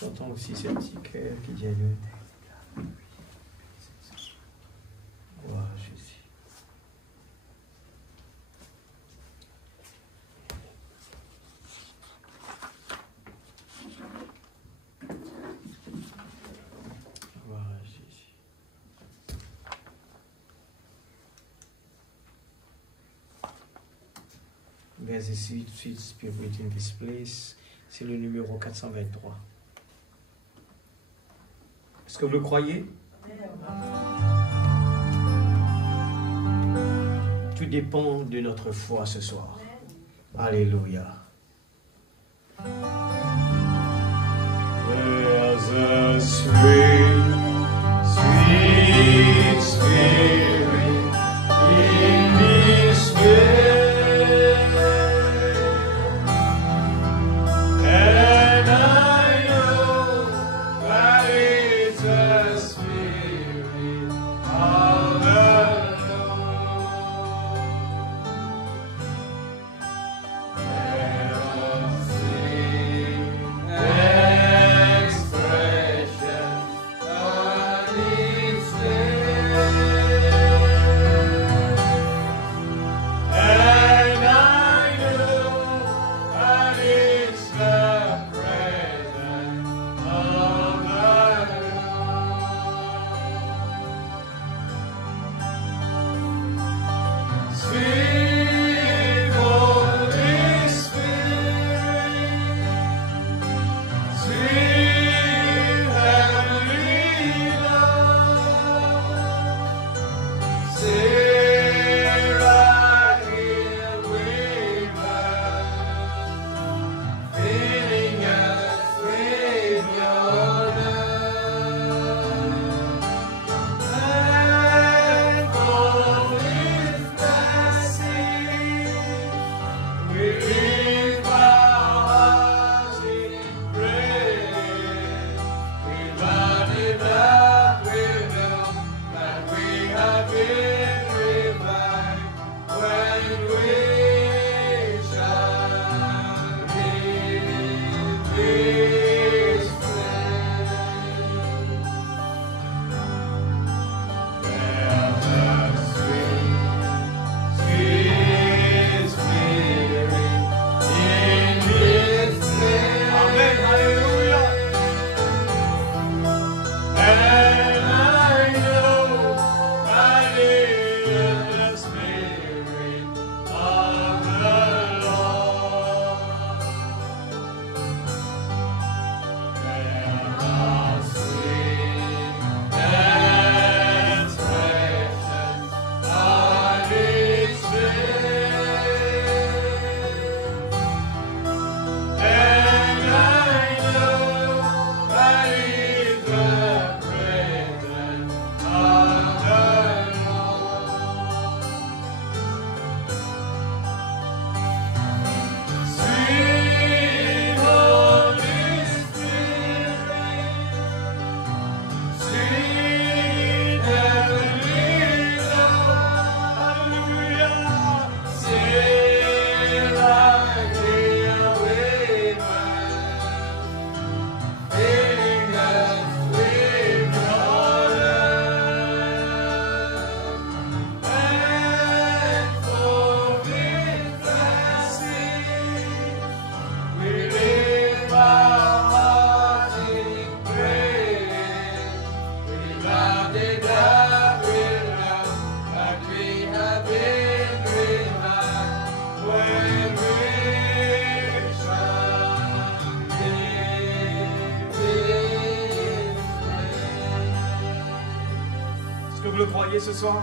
J'entends aussi ce petit cœur qui dit Alléluia. Gloire à Jésus. Gloire à Jésus. There's a sweet, sweet spirit in this place. C'est le numéro 423. Est-ce que vous le croyez? Tout dépend de notre foi ce soir. Alléluia. There's a sweet, sweet spirit in this place. Vous le croyez ce soir?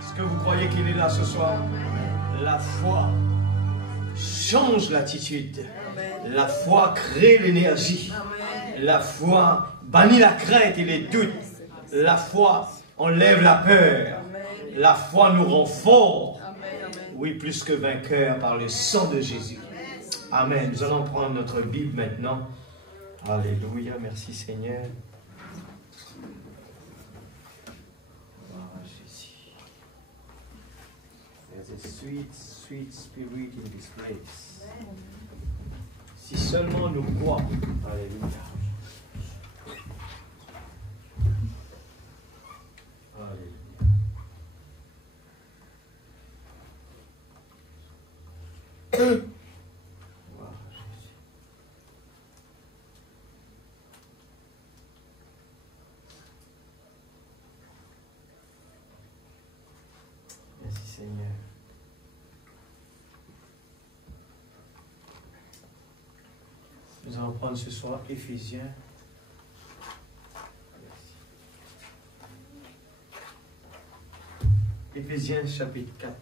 Est-ce que vous croyez qu'il est là ce soir? La foi change l'attitude. La foi crée l'énergie. La foi bannit la crainte et les doutes. La foi enlève la peur. La foi nous rend forts. Oui, plus que vainqueurs par le sang de Jésus. Amen. Nous allons prendre notre Bible maintenant. Alléluia. Merci Seigneur. There's a sweet, sweet spirit in this place. Si seulement nous croyons. Alléluia. Nous allons prendre ce soir Éphésiens. Éphésiens chapitre 4.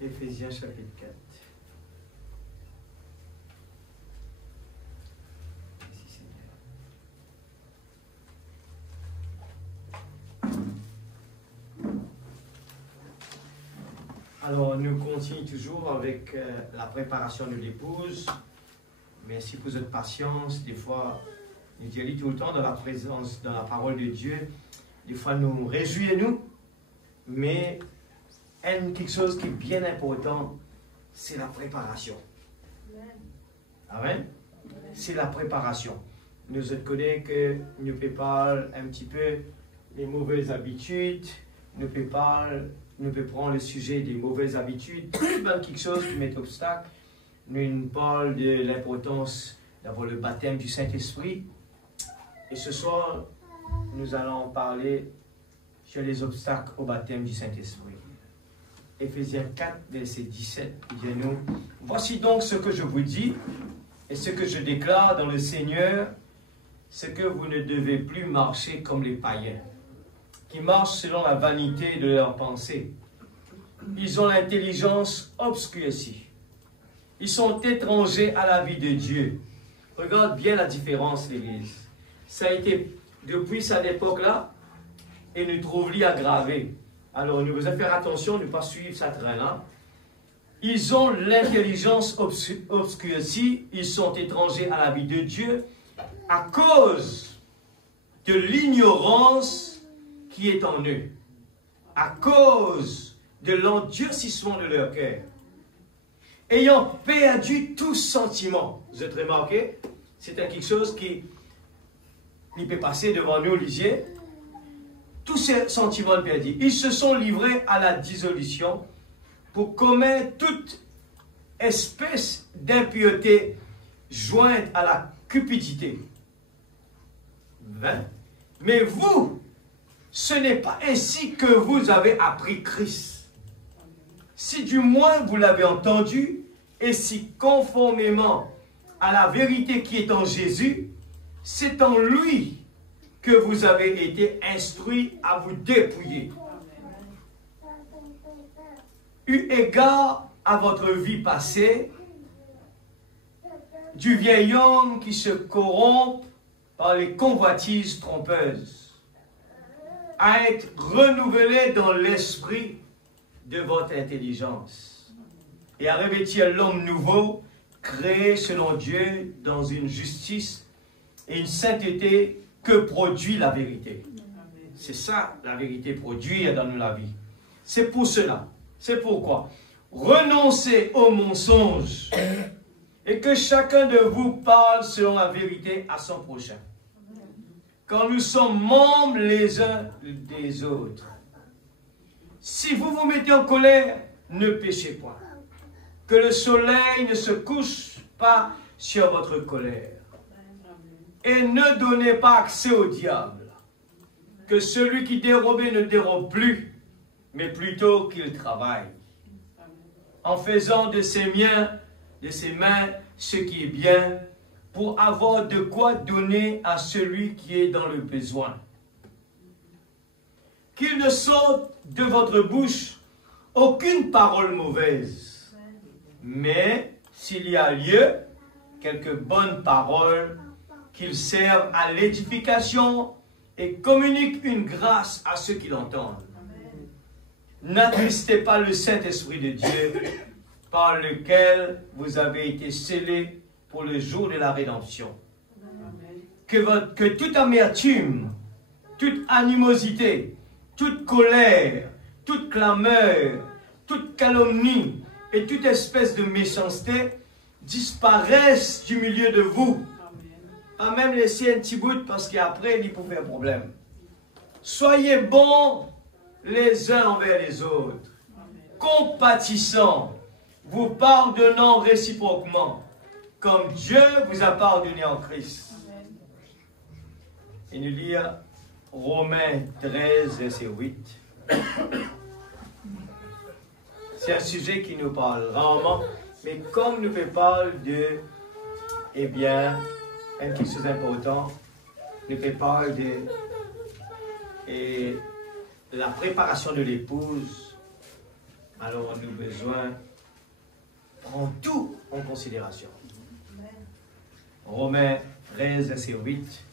Éphésiens chapitre 4. Merci Seigneur. Alors nous continuons toujours avec la préparation de l'épouse. Merci pour votre patience. Des fois, nous disons tout le temps dans la présence, dans la parole de Dieu. Des fois nous réjouissons, mais quelque chose qui est bien important, c'est la préparation. Amen. C'est la préparation. Nous connaissons que nous peut parler un petit peu des mauvaises habitudes, nous peut prendre le sujet des mauvaises habitudes, quelque chose qui met obstacle. Nous parlons de l'importance d'avoir le baptême du Saint-Esprit. Et ce soir, nous allons parler sur les obstacles au baptême du Saint-Esprit. Éphésiens 4, verset 17, il dit à nous, « Voici donc ce que je vous dis, et ce que je déclare dans le Seigneur, c'est que vous ne devez plus marcher comme les païens, qui marchent selon la vanité de leurs pensées. Ils ont l'intelligence obscurcie. Ils sont étrangers à la vie de Dieu. » Regarde bien la différence, l'Église. Ça a été, depuis cette époque-là, et nous trouvons aggravé. Alors, nous devons faire attention de ne pas suivre cette traîne-là. Ils ont l'intelligence obscurcie, ils sont étrangers à la vie de Dieu à cause de l'ignorance qui est en eux, à cause de l'endurcissement de leur cœur, ayant perdu tout sentiment. Vous avez remarqué? C'est quelque chose qui peut passer devant nous, lisiez. Tous ces sentiments perdus, ils se sont livrés à la dissolution pour commettre toute espèce d'impureté jointe à la cupidité. 20. Mais vous, ce n'est pas ainsi que vous avez appris Christ. Si du moins vous l'avez entendu, et si conformément à la vérité qui est en Jésus, c'est en lui que vous avez été instruits à vous dépouiller. Eu égard à votre vie passée, du vieil homme qui se corrompt par les convoitises trompeuses, à être renouvelé dans l'esprit de votre intelligence, et à revêtir l'homme nouveau, créé selon Dieu dans une justice et une sainteté que produit la vérité. C'est ça, la vérité produit dans la vie. C'est pour cela. C'est pourquoi. Renoncez aux mensonges et que chacun de vous parle selon la vérité à son prochain. Quand nous sommes membres les uns des autres. Si vous vous mettez en colère, ne péchez point. Que le soleil ne se couche pas sur votre colère. Et ne donnez pas accès au diable. Que celui qui dérobait ne dérobe plus, mais plutôt qu'il travaille. En faisant de ses mains ce qui est bien, pour avoir de quoi donner à celui qui est dans le besoin. Qu'il ne sorte de votre bouche aucune parole mauvaise, mais s'il y a lieu, quelques bonnes paroles, qu'ils servent à l'édification et communiquent une grâce à ceux qui l'entendent. N'attristez pas le Saint-Esprit de Dieu, par lequel vous avez été scellés pour le jour de la rédemption. Que toute amertume, toute animosité, toute colère, toute clameur, toute calomnie et toute espèce de méchanceté disparaissent du milieu de vous. Pas même laisser un petit bout parce qu'après il peut faire problème. Soyez bons les uns envers les autres, compatissants, vous pardonnant réciproquement, comme Dieu vous a pardonné en Christ. Et nous lire Romains 13, verset 8. C'est un sujet qui nous parle rarement, mais comme nous parle de, eh bien, quelque chose d'important, nous parle de la préparation de l'épouse, alors on a besoin de prendre tout en considération. Romains 13, verset 8,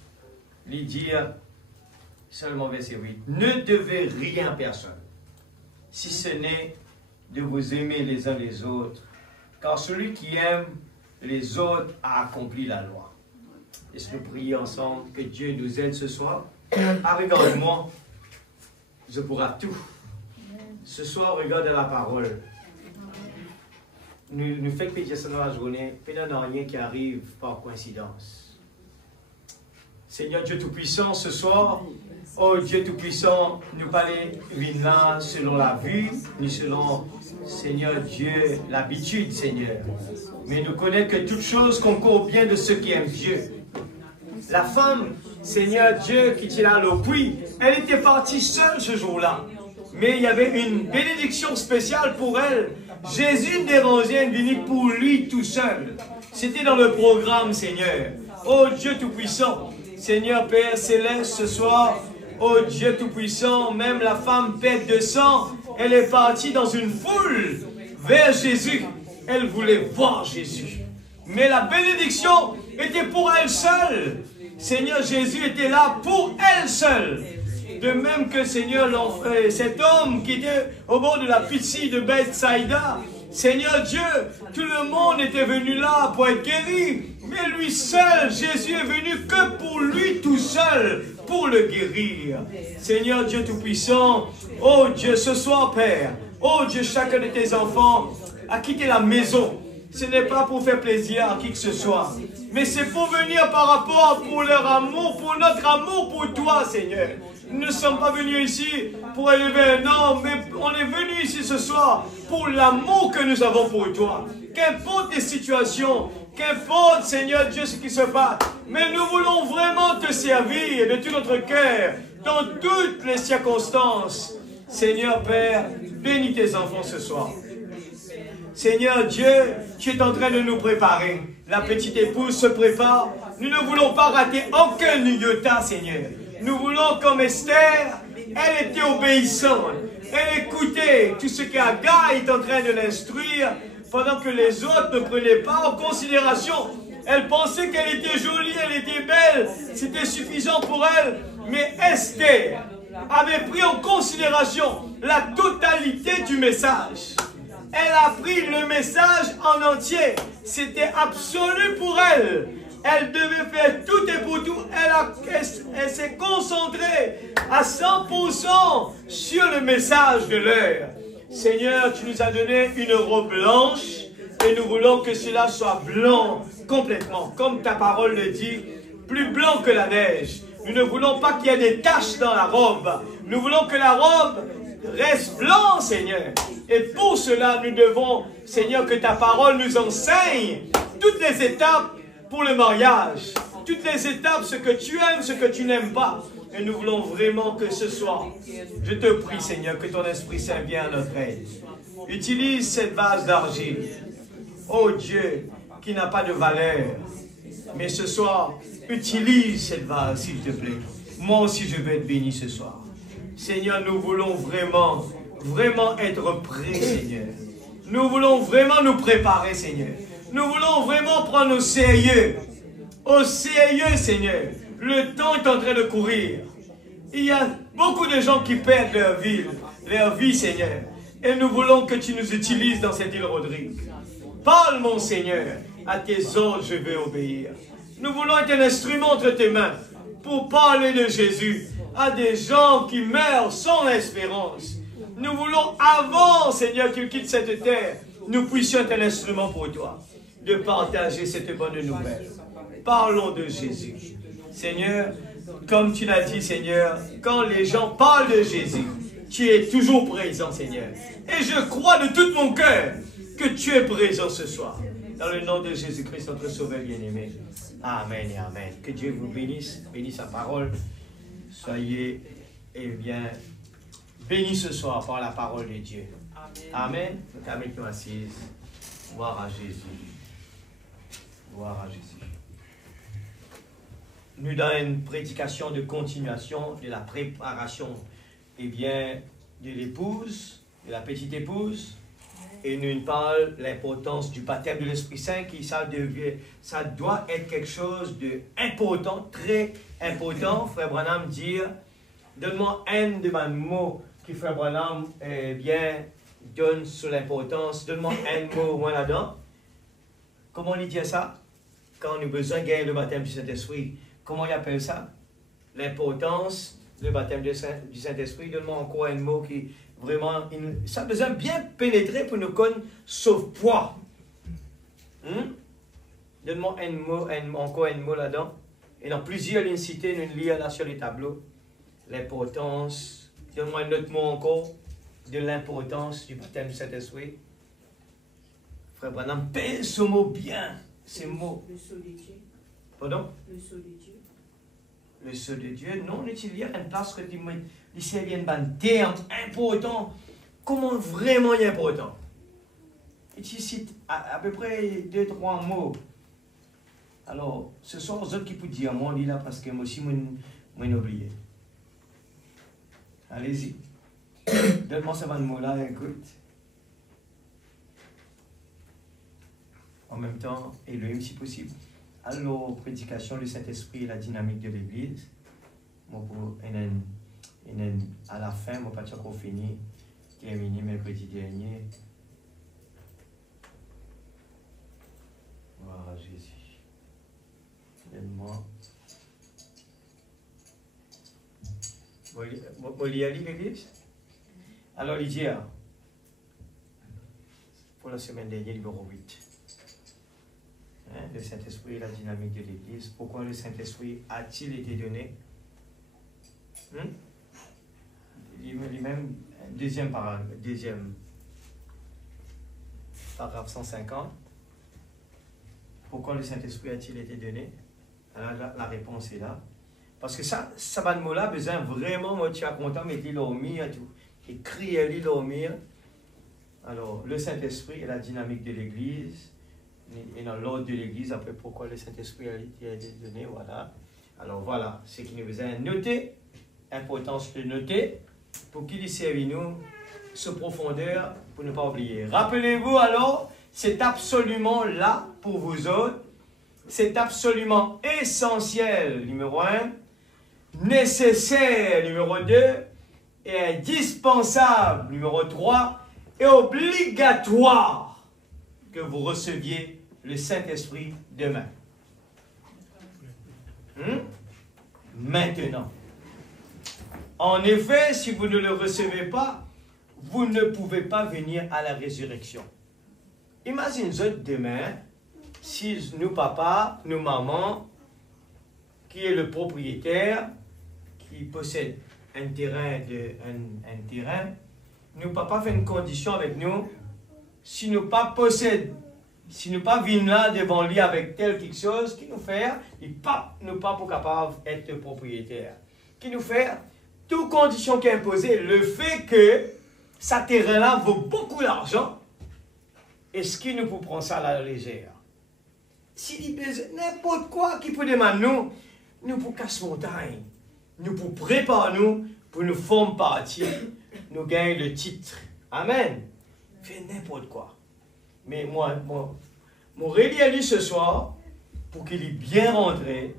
lui dire, seulement verset 8, ne devez rien à personne, si ce n'est de vous aimer les uns les autres, car celui qui aime les autres a accompli la loi. Est-ce que nous prions ensemble que Dieu nous aide ce soir? Regarde-moi, je pourrai tout. Ce soir, regarde la parole. Nous faisons pédir ça dans la journée, il n'y a rien qui arrive par coïncidence. Seigneur Dieu Tout-Puissant, ce soir, oh Dieu Tout-Puissant, nous parlons là selon la vue, ni selon, Seigneur Dieu, l'habitude, Seigneur. Mais nous connaissons que toute chose concourt bien de ceux qui aiment Dieu. La femme, Seigneur Dieu, qui était là au puits, elle était partie seule ce jour-là. Mais il y avait une bénédiction spéciale pour elle. Jésus ne dérangeait venu pour lui tout seul. C'était dans le programme, Seigneur. Oh Dieu Tout-Puissant, Seigneur Père Céleste, ce soir, oh Dieu Tout-Puissant, même la femme pète de sang, elle est partie dans une foule vers Jésus. Elle voulait voir Jésus. Mais la bénédiction était pour elle seule. Seigneur Jésus était là pour elle seule. De même que Seigneur, cet homme qui était au bord de la piscine de Bethsaïda, Seigneur Dieu, tout le monde était venu là pour être guéri. Mais lui seul, Jésus est venu que pour lui tout seul, pour le guérir. Seigneur Dieu Tout-Puissant, oh Dieu, ce soir Père, oh Dieu, chacun de tes enfants a quitté la maison. Ce n'est pas pour faire plaisir à qui que ce soit, mais c'est pour venir par rapport pour leur amour, pour notre amour pour toi, Seigneur. Nous ne sommes pas venus ici pour élever un homme, mais on est venus ici ce soir pour l'amour que nous avons pour toi. Qu'importe les situations, qu'importe, Seigneur Dieu, ce qui se passe, mais nous voulons vraiment te servir de tout notre cœur, dans toutes les circonstances. Seigneur Père, bénis tes enfants ce soir. Seigneur Dieu, tu es en train de nous préparer. La petite épouse se prépare. Nous ne voulons pas rater aucun iota, Seigneur. Nous voulons, comme Esther, elle était obéissante. Elle écoutait tout ce qu'Agar est en train de l'instruire, pendant que les autres ne prenaient pas en considération. Elle pensait qu'elle était jolie, elle était belle, c'était suffisant pour elle. Mais Esther avait pris en considération la totalité du message. Elle a pris le message en entier. C'était absolu pour elle. Elle devait faire tout et pour tout. Elle s'est concentrée à 100% sur le message de l'heure. Seigneur, tu nous as donné une robe blanche et nous voulons que cela soit blanc complètement. Comme ta parole le dit, plus blanc que la neige. Nous ne voulons pas qu'il y ait des taches dans la robe. Nous voulons que la robe reste blanc, Seigneur. Et pour cela, nous devons, Seigneur, que ta parole nous enseigne toutes les étapes pour le mariage. Toutes les étapes, ce que tu aimes, ce que tu n'aimes pas. Et nous voulons vraiment que ce soir, je te prie, Seigneur, que ton Esprit Saint vienne à notre aide. Utilise cette vase d'argile. Oh Dieu, qui n'a pas de valeur. Mais ce soir, utilise cette vase, s'il te plaît. Moi aussi, je veux être béni ce soir. Seigneur, nous voulons vraiment être prêts, Seigneur. Nous voulons vraiment nous préparer, Seigneur. Nous voulons vraiment prendre au sérieux. Au sérieux, Seigneur. Le temps est en train de courir. Il y a beaucoup de gens qui perdent leur vie, Seigneur. Et nous voulons que tu nous utilises dans cette île Rodrigue. Parle, mon Seigneur. À tes ordres, je vais obéir. Nous voulons être un instrument entre tes mains pour parler de Jésus à des gens qui meurent sans espérance. Nous voulons, avant, Seigneur, qu'ils quittent cette terre, nous puissions être un instrument pour toi, de partager cette bonne nouvelle. Parlons de Jésus. Seigneur, comme tu l'as dit, Seigneur, quand les gens parlent de Jésus, Tu es toujours présent, Seigneur. Et je crois de tout mon cœur que tu es présent ce soir. Dans le nom de Jésus-Christ, notre Sauveur bien-aimé. Amen et Amen. Que Dieu vous bénisse, bénisse sa parole. Soyez, eh bien, bénis ce soir par la parole de Dieu. Amen. Donc, avec nous assises. Gloire à Jésus. Gloire à Jésus. Nous dans une prédication de continuation de la préparation, eh bien, de l'épouse, de la petite épouse. Et nous parlons de l'importance du baptême de l'Esprit Saint, qui ça doit être quelque chose d'important, très important. Frère Branham dit, donne-moi un de mes mots que Frère Branham bien donne sur l'importance. Donne-moi un mot moins là-dedans. Comment on dit ça? Quand on a besoin de gagner le baptême du Saint-Esprit, comment il appelle ça? L'importance du baptême du Saint-Esprit. Donne-moi encore un mot qui vraiment, ça a besoin de bien pénétrer pour nous connaître sauf poids. Donne-moi un mot, encore un mot là-dedans. Et dans plusieurs lignes citées, nous lisons là sur les tableaux. L'importance, donne-moi un autre mot encore, de l'importance du baptême du Saint-Esprit. Frère Branham, pèse ce mot bien, ces mots. Le sceau de Dieu. Pardon? Le sceau de Dieu. Le sceau de Dieu. Non, on utilise une place que tu mets, il y a un terme important. Comment vraiment il est important? Et tu cites à peu près 2-3 mots. Alors, ce sont les autres qui peuvent dire, moi, on dit là parce que moi aussi, moi, oublié. Allez-y. Donne-moi ce mot-là, écoute. En même temps, Elohim si possible. Alors, prédication du Saint-Esprit et la dynamique de l'Église. Moi, à la fin, moi, pas qu'on finit, terminé mercredi dernier. Voilà, Jésus. Donne-moi. Vous y allez, l'Église? Alors, Lydia, pour la semaine dernière, numéro 8. Le Saint-Esprit et la dynamique de l'Église. Pourquoi le Saint-Esprit a-t-il été donné? Lui-même, deuxième paragraphe 150. Pourquoi le Saint-Esprit a-t-il été donné? Alors, la réponse est là. Parce que ça va de mot-là, besoin vraiment, moi, tu es content, mais tu l'as tout. Écris, il l'a. Alors, le Saint-Esprit et la dynamique de l'Église. Et dans l'ordre de l'Église, après pourquoi le Saint-Esprit a été donné, voilà. Alors voilà, ce qui nous besoin de noter, importance de noter, pour qu'il serve nous, ce profondeur, pour ne pas oublier. Rappelez-vous alors, c'est absolument là pour vous autres, c'est absolument essentiel, numéro 1, nécessaire, numéro 2, et indispensable, numéro 3, et obligatoire que vous receviez le Saint-Esprit demain. Maintenant. En effet, si vous ne le recevez pas, vous ne pouvez pas venir à la résurrection. Imaginez demain, si nous papa, nous maman, qui est le propriétaire, qui possède un terrain, nous papa fait une condition avec nous, si nous pas possède, si nous pas venons là devant lui avec tel quelque chose, qui nous fait, nous pas pour capable d'être propriétaire. Qui nous fait, toute condition qui est imposée, le fait que ce terrain-là vaut beaucoup d'argent, est-ce qu'il nous peut prendre ça à la légère? S'il dit n'importe quoi qui peut demander nous pour casser montagne, nous pour préparer nous, pour nous former partie, nous gagner le titre. Amen. Fait n'importe quoi. Mais moi, Réli a lu ce soir pour qu'il ait bien rentré,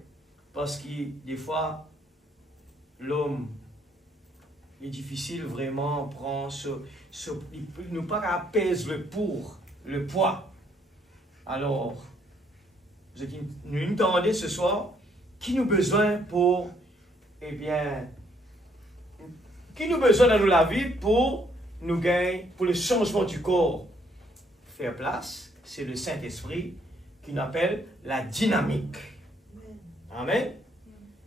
parce que des fois, l'homme est difficile vraiment prendre il ne pas qu'à pèse le poids. Alors, nous entendons ce soir qui nous besoin pour, eh bien, qui nous besoin dans la vie pour nous gagner, pour le changement du corps. Faire place, c'est le Saint-Esprit qui nous appelle la dynamique. Amen.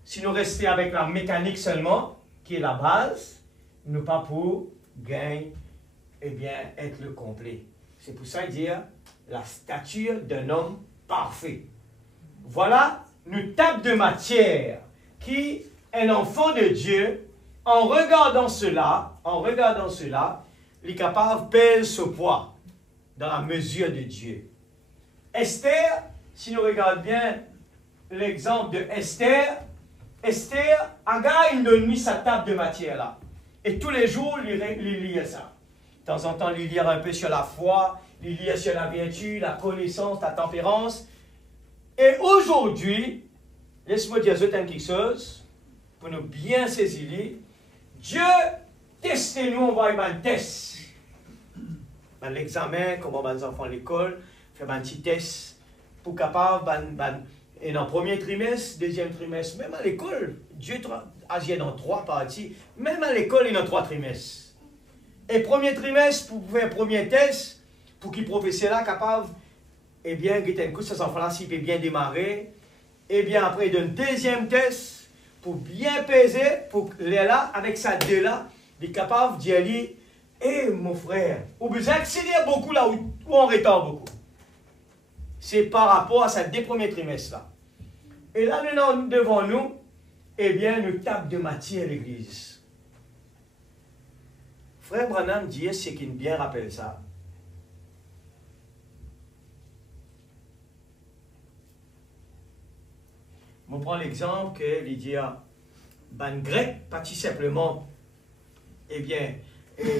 Si nous restons avec la mécanique seulement, qui est la base, nous pas pour gagner, eh bien, être le complet. C'est pour ça dire la stature d'un homme parfait. Voilà une table de matière qui, un enfant de Dieu, en regardant cela, il est capable de peser ce poids dans la mesure de Dieu. Esther, si nous regardons bien l'exemple de Esther, Agar, il donne sa table de matière là. Et tous les jours, il lit ça. De temps en temps, il lit un peu sur la foi, il lit sur la vertu, la connaissance, la tempérance. Et aujourd'hui, laisse-moi dire quelque chose, pour nous bien saisir, Dieu teste nous, on va y avoir un test. Dans l'examen, comme on va les enfants à l'école, faire un petit test pour capable, et dans le premier trimestre, deuxième trimestre, même à l'école, Dieu agit dans 3 parties, même à l'école, il y a 3 trimestres. Et premier trimestre, pour faire un premier test, pour qu'il professeur là capable, eh bien, un coup, ces enfants-là, s'il peut bien démarrer, et bien après, il donne deuxième test, pour bien peser, pour les là, avec sa deux là, il est capable d'y aller, mon frère, au besoin d'accélérer beaucoup là où on retard beaucoup. C'est par rapport à ces 2 premiers trimestres là. Et là, nous avons devant nous, eh bien, une table de matière à l'église. Frère Branham dit, c'est qu'il bien rappelle ça. On prend l'exemple que Lydia, ban grec, pas tout simplement, eh bien,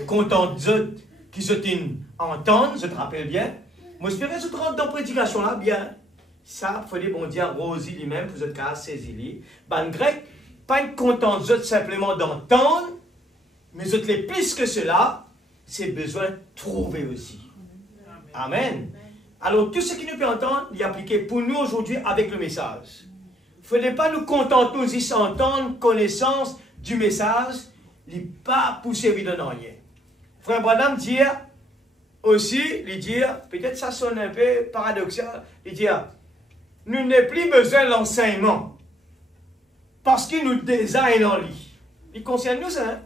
content de qui se entendent, je te rappelle bien. Moi, j'espère que je te rentre dans la prédication là, bien. Ça, il faut bon dire, Rosie lui-même, vous êtes qu'à saisir. Ban grec, pas être content de simplement d'entendre, mais je les plus que cela, c'est besoin de trouver aussi. Amen. Alors, tout ce qui nous peut entendre, il est appliqué pour nous aujourd'hui avec le message. Il ne faut pas nous contenter aussi s'entendre connaissance du message, il n'est pas poussé évidemment rien. Frère Branham dit aussi, il dit, peut-être ça sonne un peu paradoxal, il dit, nous n'avons plus besoin de l'enseignement, parce qu'il nous désigne en lui. Il concerne nous, hein?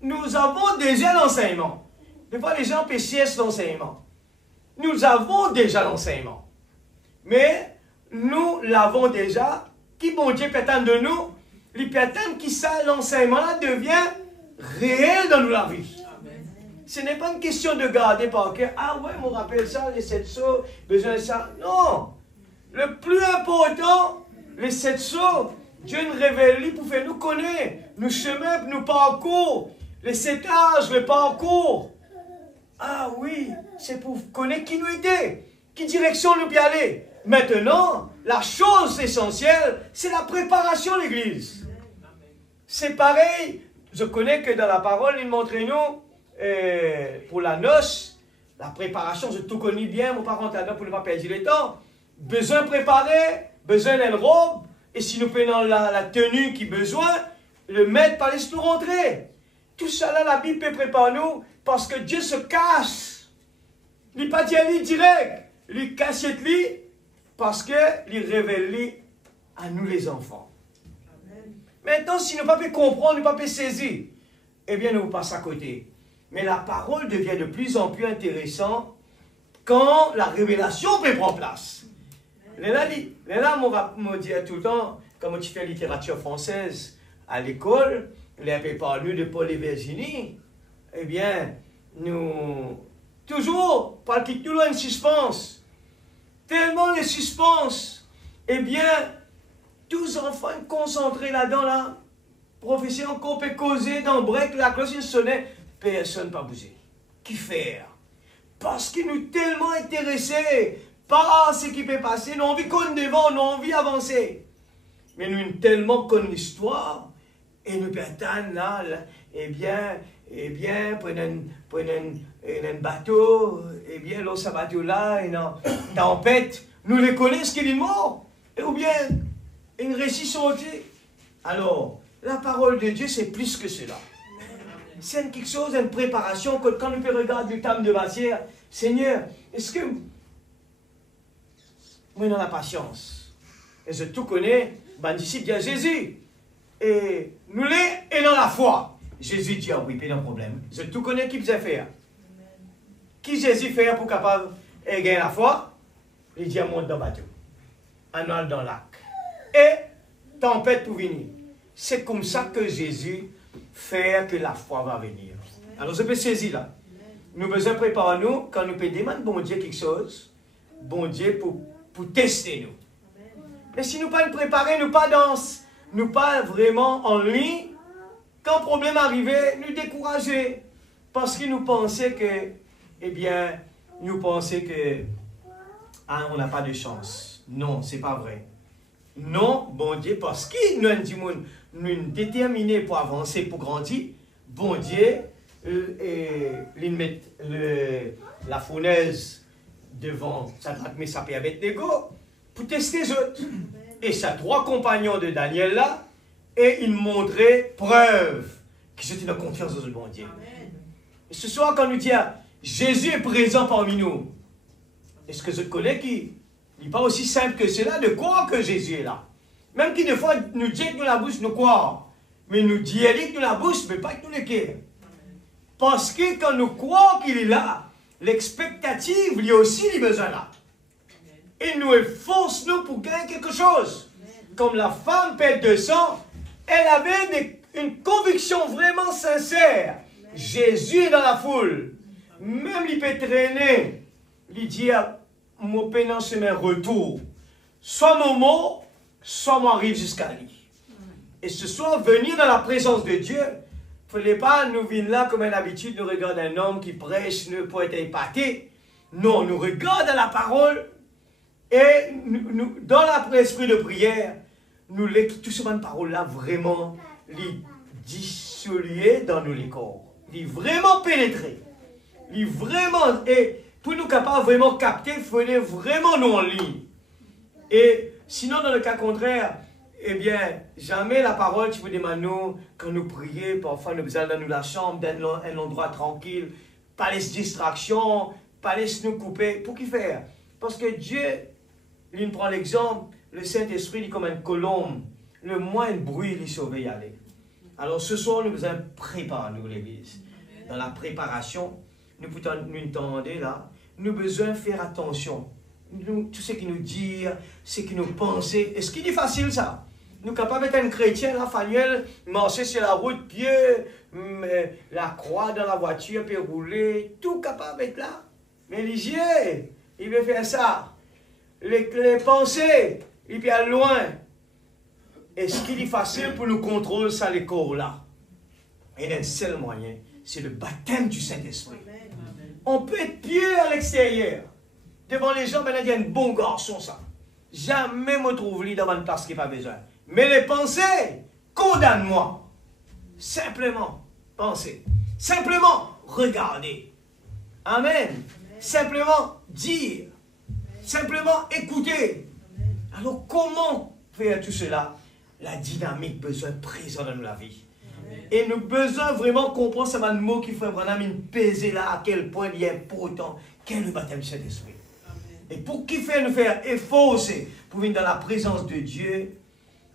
Nous avons déjà l'enseignement. Des fois, les gens péchissent l'enseignement. Nous avons déjà l'enseignement. Mais nous l'avons déjà. Qui bon Dieu peut attendre de nous? Il peut attendre que ça, l'enseignement devient réel dans la vie. Amen. Ce n'est pas une question de garder par cœur. Ah ouais, on rappelle ça, les 7 sauts, besoin de ça. Non. Le plus important, les 7 sauts, Dieu nous révèle pour faire nous connaître, nous chemins, nous parcours, les 7 âges, le parcours. Ah oui, c'est pour connaître qui nous était, qui direction nous peut aller. Maintenant, la chose essentielle, c'est la préparation de l'Église. C'est pareil, je connais que dans la parole, il montre nous, pour la noce, la préparation, je tout connais bien, mon parent là pour ne pas perdre le temps. Besoin de préparer, besoin d'une robe, et si nous prenons la tenue qui besoin, le maître par laisse nous rentrer. Tout ça là, la Bible peut préparer nous, parce que Dieu se cache. Il n'est pas dit direct, il cache lui, parce qu'il révèle à nous les enfants. Amen. Maintenant, si nous ne pouvons pas comprendre, nous ne pouvons pas saisir, eh bien, nous passons à côté. Mais la parole devient de plus en plus intéressante quand la révélation peut prendre place. Là, on dit tout le temps, quand tu fais littérature française à l'école, les parlent de Paul et Virginie, eh bien, nous, toujours, par qui nous une suspense. Tellement les suspens, eh bien, tous enfants concentrés là-dedans, là, professeur qu'on peut causer dans le break, la cloche sonnait, personne pas bougé. Qui faire? Parce qu'ils nous tellement intéressés par ce qui peut passer, nous avons envie qu'on devant, nous avons envie d'avancer. Mais nous tellement connaissons l'histoire, et nous attendons là, eh bien, prenons un bateau, eh bien, l'eau, ce bateau-là, une tempête, nous les connaissons qu'il est mort, ou bien, une récit sauté. Alors, la parole de Dieu, c'est plus que cela. C'est quelque chose, une préparation, que quand nous regardons du table de matière, Seigneur, est-ce que moi, dans la patience, et je tout connais, ben disciple, il y a Jésus, et nous les, et dans la foi. Jésus dit, ah oui, pas de problème. Je tout connais qui vous a fait. Qui Jésus fait pour capable de gagner la foi? Il dit, monte dans le bateau. On entre dans le lac. Et tempête pour venir. C'est comme ça que Jésus fait que la foi va venir. Alors je peux saisir là. Nous besoin préparer nous quand nous pouvons demander bon Dieu quelque chose. Bon Dieu pour tester nous. Mais si nous pas nous préparer, nous pas danse, nous pas vraiment en ligne, quand le problème arrivait, nous décourager. Parce que nous pensions que, eh bien, nous pensions que, ah, on n'a pas de chance. Non, c'est pas vrai. Non, bon Dieu, parce que nous sommes déterminés pour avancer, pour grandir, bon Dieu, il met la fournaise devant Shadrach, Meshach et Abednego pour tester les autres. Et ces trois compagnons de Daniel là, et ils montraient preuve qu'ils étaient dans confiance dans le bon Dieu. Et ce soir, quand nous disons Jésus est présent parmi nous, est-ce que je connais qui n'est pas aussi simple que cela de croire que Jésus est là? Même qui des fois nous dit que nous la bouche, nous croire, mais nous dit que nous la bouche, mais pas que nous le cœur. Parce que quand nous croyons qu'il est là, l'expectative, lui aussi, il est besoin là. Il nous efforce nous pour gagner quelque chose. Comme la femme pète de sang, elle avait une conviction vraiment sincère. Jésus est dans la foule. Même il peut traîner. Il dit, mon pénant chemin retour. Soit mon mot, soit moi arrive jusqu'à lui. Et ce soir, venir dans la présence de Dieu, il ne fallait pas nous venir là comme une habitude, nous regarder un homme qui prêche, nous pour être épaté. Non, nous regardons la parole et nous, dans l'esprit de prière, nous tout ce parole-là vraiment les dissoluer dans nos corps. Les vraiment pénétrer. Les vraiment, et pour nous capables vraiment capter, il fallait vraiment nous en ligne. Et sinon, dans le cas contraire, eh bien, jamais la parole, tu peux demander nous, quand nous prions, parfois nous allons dans la chambre, dans un endroit tranquille, pas les distractions, pas les nous couper. Pour qui faire? Parce que Dieu, il prend l'exemple, le Saint-Esprit est comme une colombe. Le moindre bruit, il surveille aller. Alors ce soir, nous devons préparer nous l'Église. Dans la préparation, nous entendons là, nous devons faire attention. Nous, tout ce qui nous dit, ce qui nous pense. Est-ce qu'il est facile ça? Nous sommes capables d'être un chrétien, là, Fanuel, marcher sur la route, pied, la croix dans la voiture, puis rouler, tout capable d'être là. Mais les yeux, il veut faire ça. Les pensées, il peut aller loin. Est-ce qu'il est facile pour nous contrôler ça, les corps là? Et un seul moyen, c'est le baptême du Saint-Esprit. On peut être pieux à l'extérieur. Devant les gens, il y a un bon garçon, ça. Jamais me trouve lui devant une place qui n'a pas besoin. Mais les pensées, condamne-moi. Simplement, penser. Simplement, regarder. Amen. Simplement, dire. Simplement, écouter. Alors, comment faire tout cela? La dynamique, besoin présent dans la vie. Et nous besoin vraiment comprendre ce mot qui fait vraiment peser là, à quel point il est important. Quel est le baptême du Saint-Esprit? Et pour qui fait nous faire efforcer pour venir dans la présence de Dieu,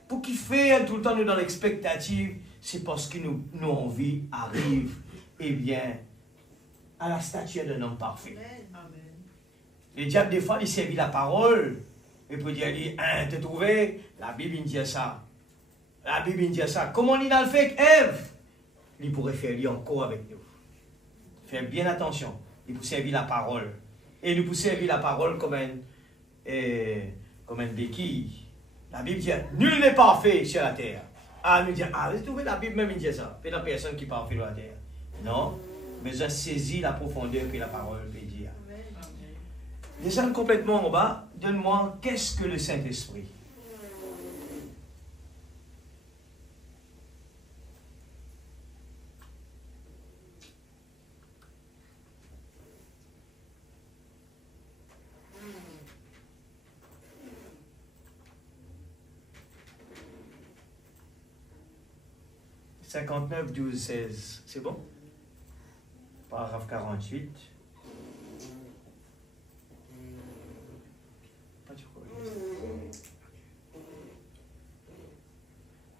pour qui fait tout le temps nous dans l'expectative, c'est parce que nous envie arrive, eh bien, à la stature d'un homme parfait. Le diable, des fois, il servit la parole, et pour dire, hein, t'as trouvé? La Bible dit ça. La Bible dit ça. Comment il a le fait Ève? Il pourrait faire lui encore avec nous. Faire bien attention. Il peut servir la parole. Et nous peut servir la parole comme un béquille. La Bible dit, nul n'est parfait sur la terre. Ah, nous dit, ah, vous trouvez la Bible même, il dit ça. Il n'y a personne qui est parfait sur la terre. Non, mais je saisis la profondeur que la parole peut dire. Descends complètement en bas, donne-moi, qu'est-ce que le Saint-Esprit? « 59, 12, 16. C'est bon? Paragraphe 48.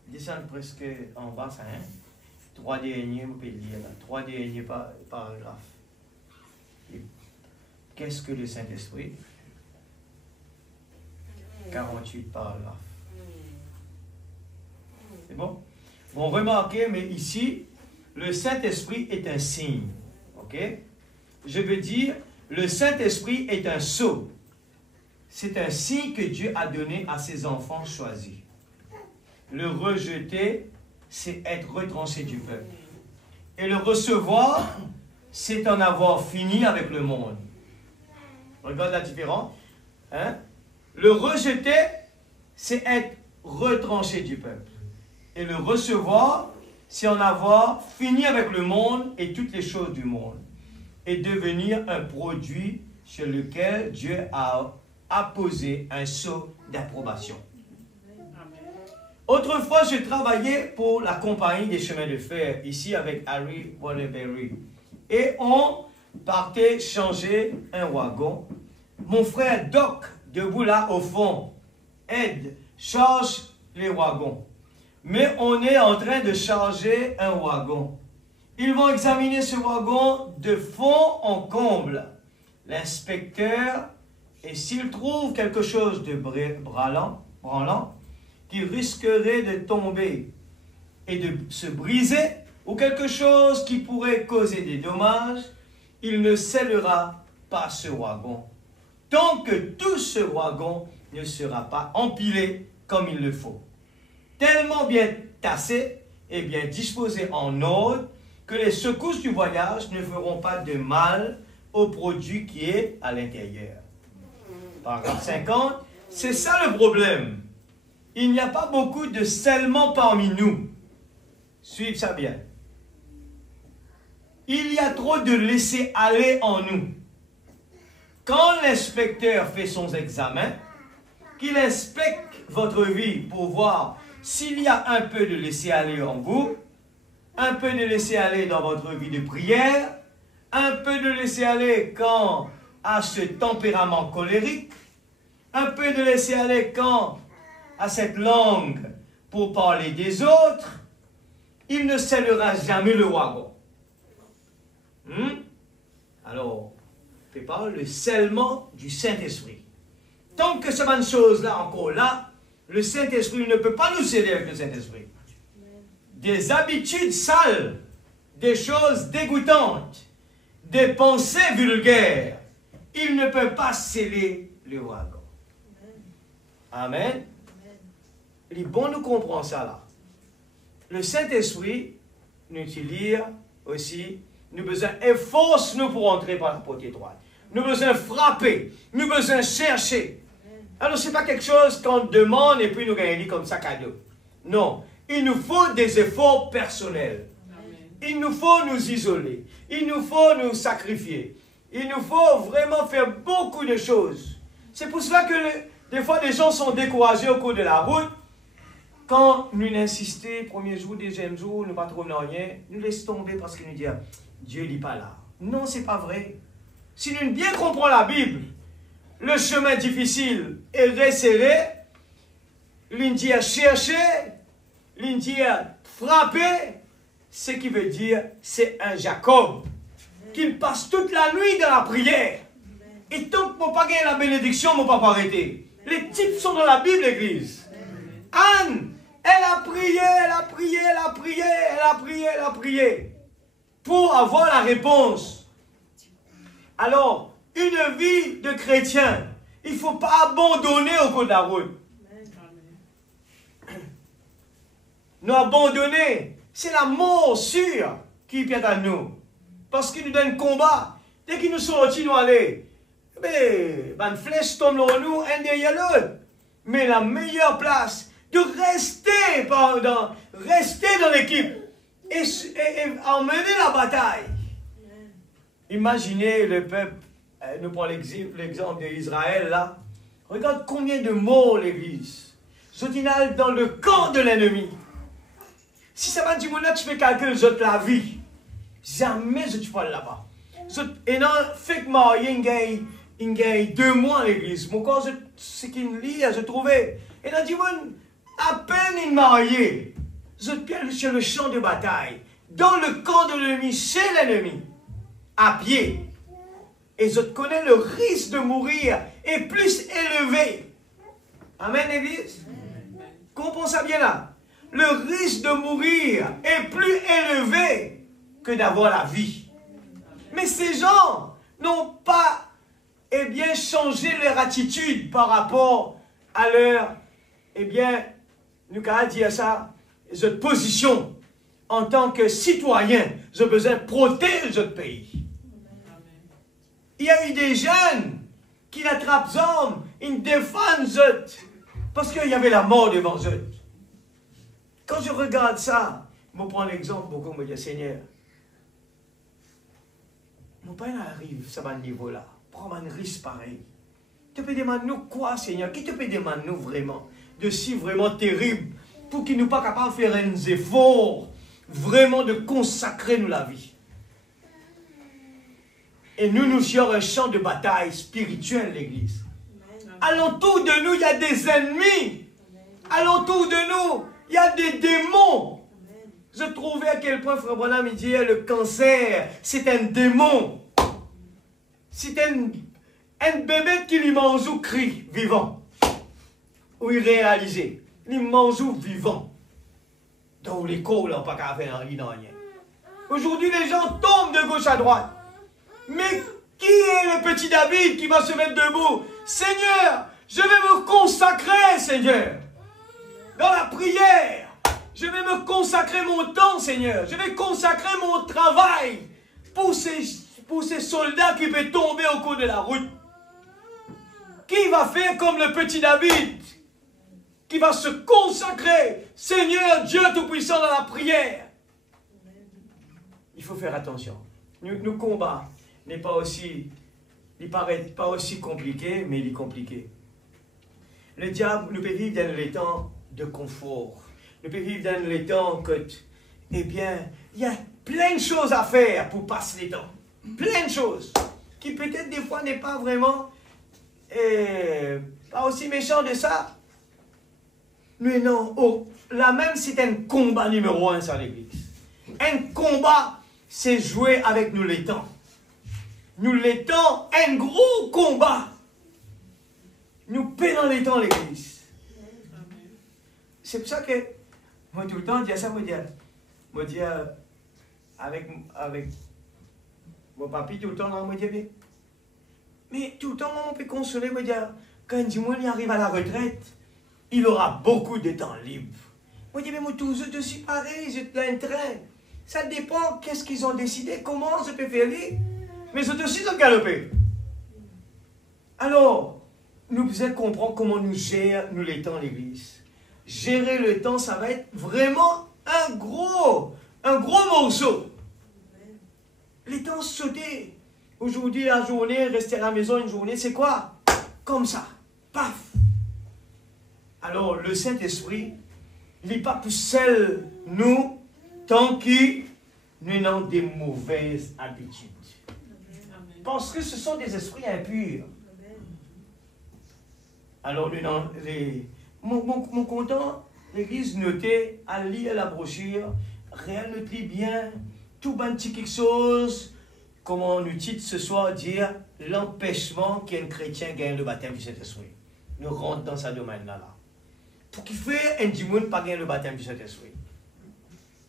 Descendre presque en bas, ça, hein? 3 derniers, vous pouvez lire là, 3 derniers paragraphes. Qu'est-ce que le Saint-Esprit? 48 paragraphes. C'est bon? Bon, remarquez, mais ici, le Saint-Esprit est un signe. Ok? Je veux dire, le Saint-Esprit est un sceau. C'est un signe que Dieu a donné à ses enfants choisis. Le rejeter, c'est être retranché du peuple. Et le recevoir, c'est en avoir fini avec le monde. Regarde la différence. Hein? Le rejeter, c'est être retranché du peuple. Et le recevoir, c'est en avoir fini avec le monde et toutes les choses du monde. Et devenir un produit sur lequel Dieu a apposé un sceau d'approbation. Autrefois, je travaillais pour la compagnie des chemins de fer, ici avec Harry Waterbury. Et on partait changer un wagon. Mon frère Doc, debout là au fond, aide, charge les wagons. Mais on est en train de charger un wagon. Ils vont examiner ce wagon de fond en comble. L'inspecteur, et s'il trouve quelque chose de branlant, qui risquerait de tomber et de se briser, ou quelque chose qui pourrait causer des dommages, il ne scellera pas ce wagon, tant que tout ce wagon ne sera pas empilé comme il le faut, tellement bien tassé et bien disposé en ordre que les secousses du voyage ne feront pas de mal au produit qui est à l'intérieur. Paragraphe 50, c'est ça le problème. Il n'y a pas beaucoup de scellement parmi nous. Suivez ça bien. Il y a trop de laisser-aller en nous. Quand l'inspecteur fait son examen, qu'il inspecte votre vie pour voir s'il y a un peu de laisser-aller en vous, un peu de laisser-aller dans votre vie de prière, un peu de laisser-aller quand à ce tempérament colérique, un peu de laisser-aller quand à cette langue pour parler des autres, il ne scellera jamais le wagon. Alors, on parle le scellement du Saint-Esprit. Tant que cette chose-là encore là, le Saint-Esprit ne peut pas nous sceller avec le Saint-Esprit. Des habitudes sales, des choses dégoûtantes, des pensées vulgaires, il ne peut pas sceller le wagon. Amen. Il est bon de comprendre ça là. Le Saint-Esprit nous utilise aussi, nous besoin efforce nous pour entrer par la porte étroite. Nous besoin frapper, nous besoin chercher. Alors ce n'est pas quelque chose qu'on demande et puis nous gagnons comme ça cadeau. Non, il nous faut des efforts personnels. Il nous faut nous isoler. Il nous faut nous sacrifier. Il nous faut vraiment faire beaucoup de choses. C'est pour cela que des fois des gens sont découragés au cours de la route. Quand nous insistons, premier jour, deuxième jour, nous ne pas trop rien, nous laissons tomber parce que nous disons, Dieu n'est pas là. Non, ce n'est pas vrai. Si nous bien comprenons la Bible, le chemin difficile est resserré, l'Indie a cherché, l'Indie a frappé, ce qui veut dire, c'est un Jacob, qui passe toute la nuit dans la prière. Et tant que je ne pas gagner la bénédiction, je ne vais pas arrêter. Les types sont dans la Bible, l'église. Anne, elle a prié, elle a prié, elle a prié, elle a prié, elle a prié, pour avoir la réponse. Alors, une vie de chrétien, il ne faut pas abandonner au cours de la route. Nous abandonner, c'est la mort sûre qui vient à nous. Parce qu'il nous donne combat. Dès qu'il nous sortit, nous allons. Mais, une flèche tombe sur nous, un derrière l'autre. Mais la meilleure place, de rester dans l'équipe et emmener la bataille. Imaginez le peuple, nous prenons l'exemple d'Israël là. Regarde combien de morts l'église. Zotinal dans le camp de l'ennemi. Si ça va dire, tu fais calculer la vie, jamais je ne suis pas là-bas. Et non, fait que moi, il y a 2 mois à l'église. Mon corps, ce qu'il lit, je trouvais. Et là, dit, à peine il marié, je suis sur le champ de bataille. dans le camp de l'ennemi, chez l'ennemi, à pied. Et je connais le risque de mourir est plus élevé. Amen, Église? Comprenez ça bien là. Le risque de mourir est plus élevé que d'avoir la vie. Mais ces gens n'ont pas, eh bien, changé leur attitude par rapport à leur, eh bien, nous allons dire ça, cette position en tant que citoyen. J'ai besoin de protéger notre pays. Il y a eu des jeunes qui l'attrapent hommes, ils défendent eux, parce qu'il y avait la mort devant eux. Quand je regarde ça, je prends l'exemple, beaucoup me disent, Seigneur, mon père arrive à ce niveau-là, prends un risque pareil. Tu peux demander nous quoi, Seigneur? Qui te peut demander nous vraiment, de si vraiment terrible, pour qu'il ne soit pas capable de faire un effort, vraiment de consacrer nous la vie. Et nous sur un champ de bataille spirituel, l'Église. Alentour de nous, il y a des ennemis. Alentour de nous, il y a des démons. Je trouvais à quel point Frère Branham me disait le cancer, c'est un démon. C'est un bébé qui lui mange ou crie vivant. Ou irréalisé. Il mange ou vivant. Dans l'école, on n'a pas qu'à faire rien. Aujourd'hui, les gens tombent de gauche à droite. Mais qui est le petit David qui va se mettre debout? Seigneur, je vais me consacrer, Seigneur. Dans la prière, je vais me consacrer mon temps, Seigneur. Je vais consacrer mon travail pour ces soldats qui peuvent tomber au cours de la route. Qui va faire comme le petit David? Qui va se consacrer, Seigneur Dieu Tout-Puissant, dans la prière. Il faut faire attention. Nos combats n'est pas aussi, il paraît pas aussi compliqué, mais il est compliqué. Le diable nous peut vivre dans les temps de confort. Nous peut vivre dans les temps que, eh bien, il y a plein de choses à faire pour passer les temps. Plein de choses. Qui peut-être des fois n'est pas vraiment, pas aussi méchant de ça. Mais non, là même c'est un combat numéro 1 sur l'Église. Un combat, c'est jouer avec nous les temps. Nous les temps, un gros combat. Nous payons les temps l'Église. C'est pour ça que moi tout le temps, je dis ça, moi dis avec mon papi tout le temps, moi dis, mais tout le temps, on peut consoler, moi dire, quand il arrive à la retraite, il aura beaucoup de temps libre. Moi dis, mais moi tous je suis pareil, j'ai plein de train. Ça dépend, qu'est-ce qu'ils ont décidé, comment je peux faire les. Mais je te suis en galopé. Alors, nous devons comprendre comment nous gérons les temps l'Église. Gérer le temps, ça va être vraiment un gros morceau. Les temps sauter. Aujourd'hui, la journée, rester à la maison une journée, c'est quoi? Comme ça. Paf. Alors, le Saint-Esprit, il n'est pas plus seul, nous, tant que nous avons des mauvaises habitudes. Parce que ce sont des esprits impurs. Alors, mon content, l'Église notait à lire la brochure, rien ne lit bien, tout bon petit quelque chose, comment nous titre ce soir, dire l'empêchement qu'un chrétien gagne le baptême du Saint-Esprit. Nous rentrons dans ce domaine-là. Pour qu'il fasse un démon pas gagner le baptême du Saint-Esprit.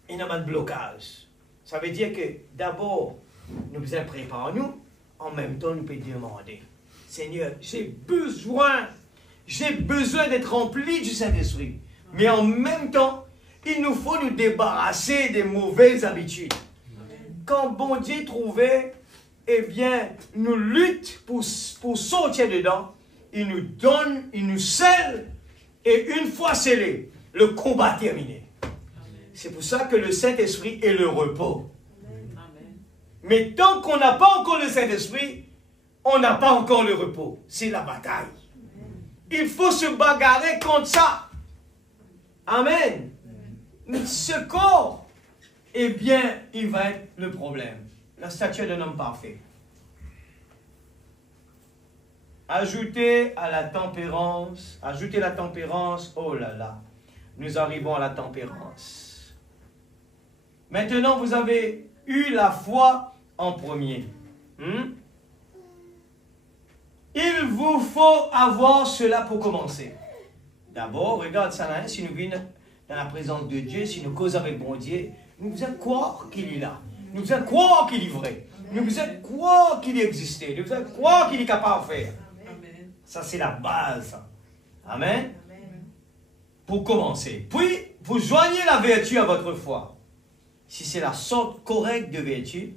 Il y a un blocage. Ça veut dire que d'abord, nous devons préparer nous. En même temps, nous pouvons demander, Seigneur, j'ai besoin d'être rempli du Saint-Esprit. Mais en même temps, il nous faut nous débarrasser des mauvaises habitudes. Quand bon Dieu trouvait, eh bien, nous lutte pour sortir dedans, il nous donne, il nous scelle, et une fois scellé, le combat terminé. C'est pour ça que le Saint-Esprit est le repos. Mais tant qu'on n'a pas encore le Saint-Esprit, on n'a pas encore le repos. C'est la bataille. Il faut se bagarrer contre ça. Amen. Ce corps, eh bien, il va être le problème. La statue d'un homme parfait. Ajouter la tempérance, oh là là, nous arrivons à la tempérance. Maintenant, vous avez eu la foi en premier. Il vous faut avoir cela pour commencer. D'abord, regarde ça là, si nous venons dans la présence de Dieu, si nous causons avec bon Dieu, nous faisons croire qu'il est là. Nous faisons croire qu'il est vrai. Nous faisons croire qu'il existait. Nous faisons croire qu'il est capable de faire. Amen. Ça, c'est la base. Amen. Amen. Pour commencer. Puis, vous joignez la vertu à votre foi. Si c'est la sorte correcte de vertu.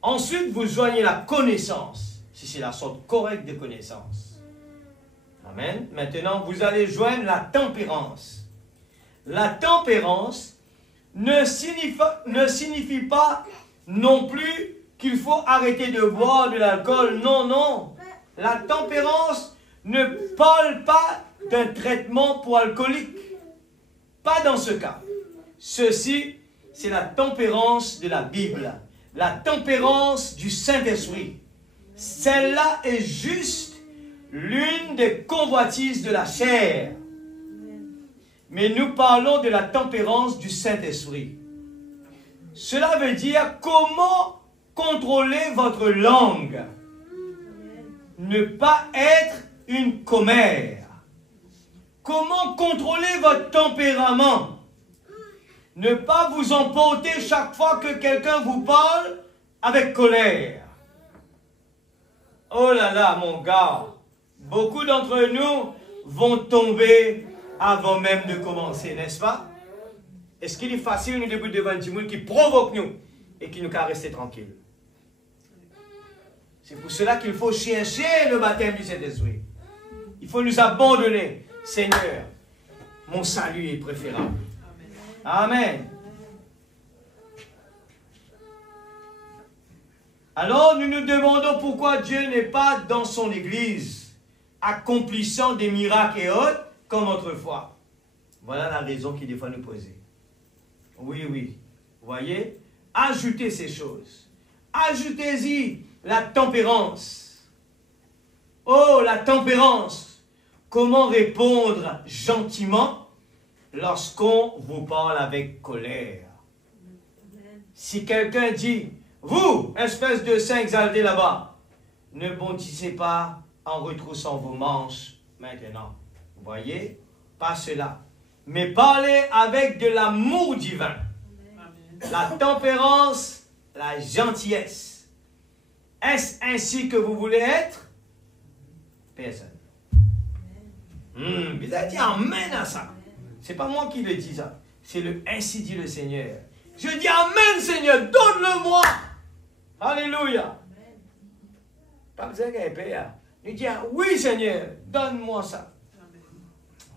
Ensuite, vous joignez la connaissance. Si c'est la sorte correcte de connaissance. Amen. Maintenant, vous allez joindre la tempérance. La tempérance ne signifie pas non plus qu'il faut arrêter de boire de l'alcool. Non, non. La tempérance ne parle pas d'un traitement pour alcoolique. Pas dans ce cas. Ceci, c'est la tempérance de la Bible. La tempérance du Saint-Esprit. Celle-là est juste l'une des convoitises de la chair. Mais nous parlons de la tempérance du Saint-Esprit. Cela veut dire comment contrôler votre langue. Ne pas être une commère. Comment contrôler votre tempérament. Ne pas vous emporter chaque fois que quelqu'un vous parle avec colère. Oh là là, mon gars. Beaucoup d'entre nous vont tomber avant même de commencer, n'est-ce pas? Est-ce qu'il est facile, nous débuter devant du monde qui provoque nous et qui nous fait rester tranquille? C'est pour cela qu'il faut chercher le baptême du Saint-Esprit. Il faut nous abandonner. Seigneur, mon salut est préférable. Amen. Alors nous nous demandons pourquoi Dieu n'est pas dans son Église, accomplissant des miracles et autres comme autrefois. Voilà la raison qu'il faut nous poser. Oui, oui. Vous voyez? Ajoutez ces choses. Ajoutez-y la tempérance. Oh, la tempérance. Comment répondre gentiment lorsqu'on vous parle avec colère? Si quelqu'un dit, vous, espèce de saint exalté là-bas, ne bondissez pas en retroussant vos manches maintenant. Vous voyez? Pas cela. Mais parlez avec de l'amour divin. La tempérance, la gentillesse. Est-ce ainsi que vous voulez être? Personne. Vous avez dit amen à ça. C'est pas moi qui le dis ça. C'est le ainsi dit le Seigneur. Je dis amen Seigneur, donne-le-moi. Alléluia. Pas besoin d'un père. Je dis oui Seigneur, donne-moi ça.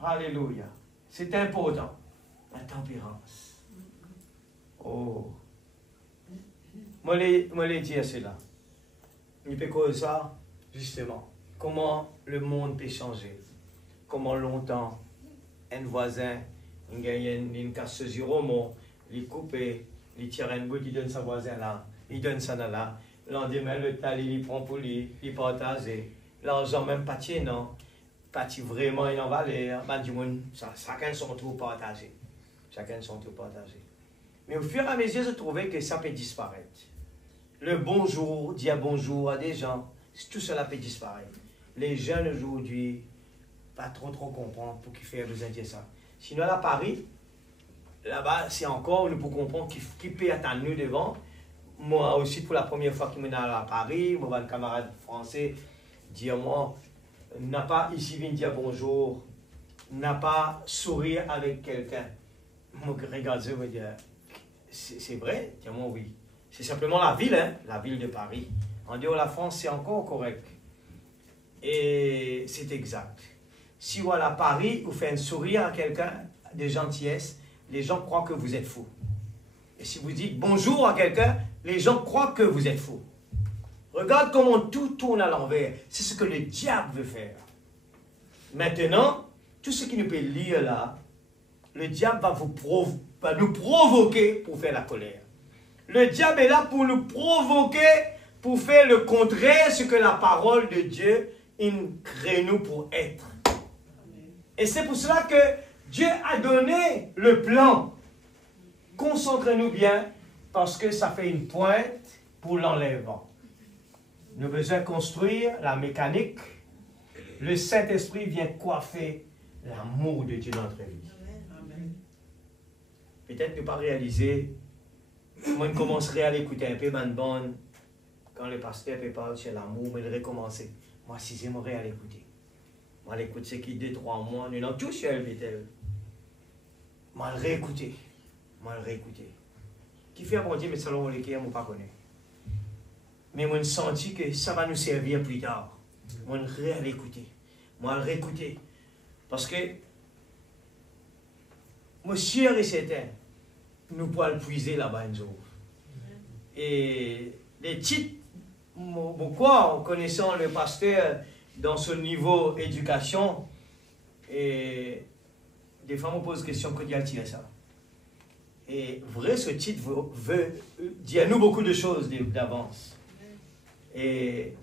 Alléluia. C'est important. La tempérance. Oh. Moi, les dire cela. Il peut causer ça, justement. Comment le monde peut changer. Comment longtemps un voisin, il gagne une casse zéro, il coupe, il tire un bout, il donne sa voisin là, il donne ça là. Lendemain, le tal, il prend pour lui, il partage. L'argent même pas tient, non. Pas vraiment, il en valeur. Chacun son tour partagé. Chacun son tour partagé. Mais au fur et à mesure, je trouvais que ça peut disparaître. Le bonjour, dire bonjour à des gens, tout cela peut disparaître. Les jeunes aujourd'hui, pas trop comprendre pour qu'ils fassent besoin de ça. Sinon, à Paris, là-bas, c'est encore, nous pouvons comprendre qui peut attendre nous devant. Moi aussi, pour la première fois que je suis allé à Paris, mon camarade français dit moi, n'a pas ici venu dire bonjour, n'a pas sourire avec quelqu'un. Moi, je regarde ça, je me dis, c'est vrai? Dis-moi oui. C'est simplement la ville, hein? La ville de Paris. En dehors de la France, c'est encore correct. Et c'est exact. Si vous allez à Paris, vous faites un sourire à quelqu'un de gentillesse, les gens croient que vous êtes fou. Et si vous dites bonjour à quelqu'un, les gens croient que vous êtes fou. Regarde comment tout tourne à l'envers. C'est ce que le diable veut faire. Maintenant, tout ce qui nous peut lire là, le diable va nous provoquer pour faire la colère. Le diable est là pour nous provoquer, pour faire le contraire, ce que la parole de Dieu crée nous pour être. Et c'est pour cela que Dieu a donné le plan. concentrez-nous bien parce que ça fait une pointe pour l'enlèvement. Nous avons besoin de construire la mécanique. Le Saint-Esprit vient coiffer l'amour de Dieu dans notre vie. Peut-être ne pas réaliser, moi je commencerai à l'écouter un peu, bonne, quand le pasteur parle sur l'amour, mais il recommencer. Moi, si j'aimerais à l'écouter. Moi, l'écoute, c'est qui 2-3 mois, nous n'avons tous sur le bétel. Moi, le réécouter. Qui fait bon Dieu, mais selon les cœurs, je ne pas connaître. Mais moi, je sens que ça va nous servir plus tard. Moi, je vais l'écouter. Moi, le réécouter. Parce que, moi, sûr et certain, nous pouvons le puiser là-bas un jour. Et les titres, pourquoi, en connaissant le pasteur dans ce niveau éducation, et des fois, on pose la question, que dit-il ça? Et vrai, ce titre veut dire nous beaucoup de choses d'avance. Et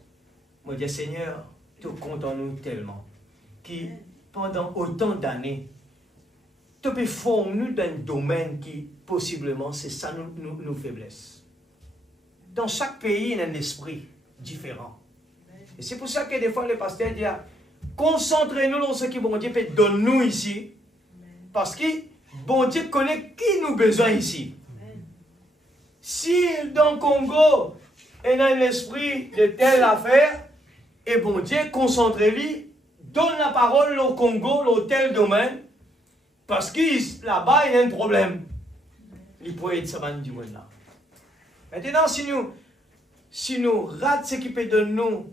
moi, je dis, Seigneur, tu comptes en nous tellement, qui, pendant autant d'années, tu peux former nous dans un domaine qui, possiblement, c'est ça nos faiblesses. Dans chaque pays, il y a un esprit différent. Et c'est pour ça que des fois, le pasteur dit, concentrez-nous dans ce que bon Dieu peut donner nous ici, parce que bon Dieu connaît qui nous a besoin ici. Si dans le Congo, il y a un esprit de telle affaire, et bon Dieu, concentrez-lui, donne la parole au Congo, dans tel domaine, parce que là-bas, il y a un problème. Il peut être ça du monde là. Maintenant, si nous ratons ce qui peut donner nous,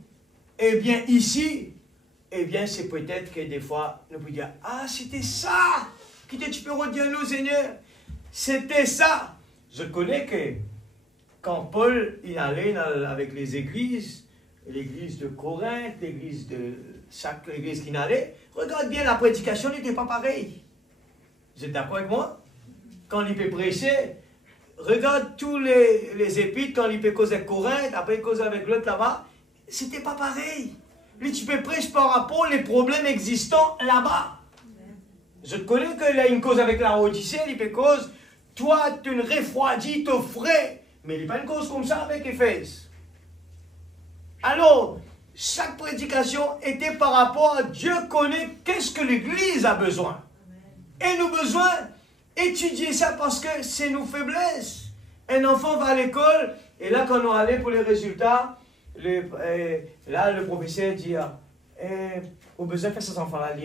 eh bien ici, eh bien c'est peut-être que des fois, nous pouvons dire, ah c'était ça, qui tu peux redire nous Seigneur, c'était ça. Je connais que quand Paul il allait avec les églises, l'église de Corinthe, l'église de chaque église qu'il allait, regarde bien la prédication n'était pas pareille. Vous êtes d'accord avec moi? Quand il peut prêcher, regarde tous les épîtres, quand il peut causer avec Corinthe, après il cause avec l'autre là-bas, c'était pas pareil. Lui, tu peux prêcher par rapport aux problèmes existants là-bas. Je connais qu'il a une cause avec la Odyssée, il peut cause, toi, tu ne refroidis, tu frais, mais il n'y a pas une cause comme ça avec Éphèse. Alors, chaque prédication était par rapport à Dieu connaît qu'est-ce que l'Église a besoin. Et nous avons besoin d'étudier ça parce que c'est nos faiblesses. Un enfant va à l'école, et là, quand on allait pour les résultats, là, le professeur dit, au besoin de faire ces enfants-là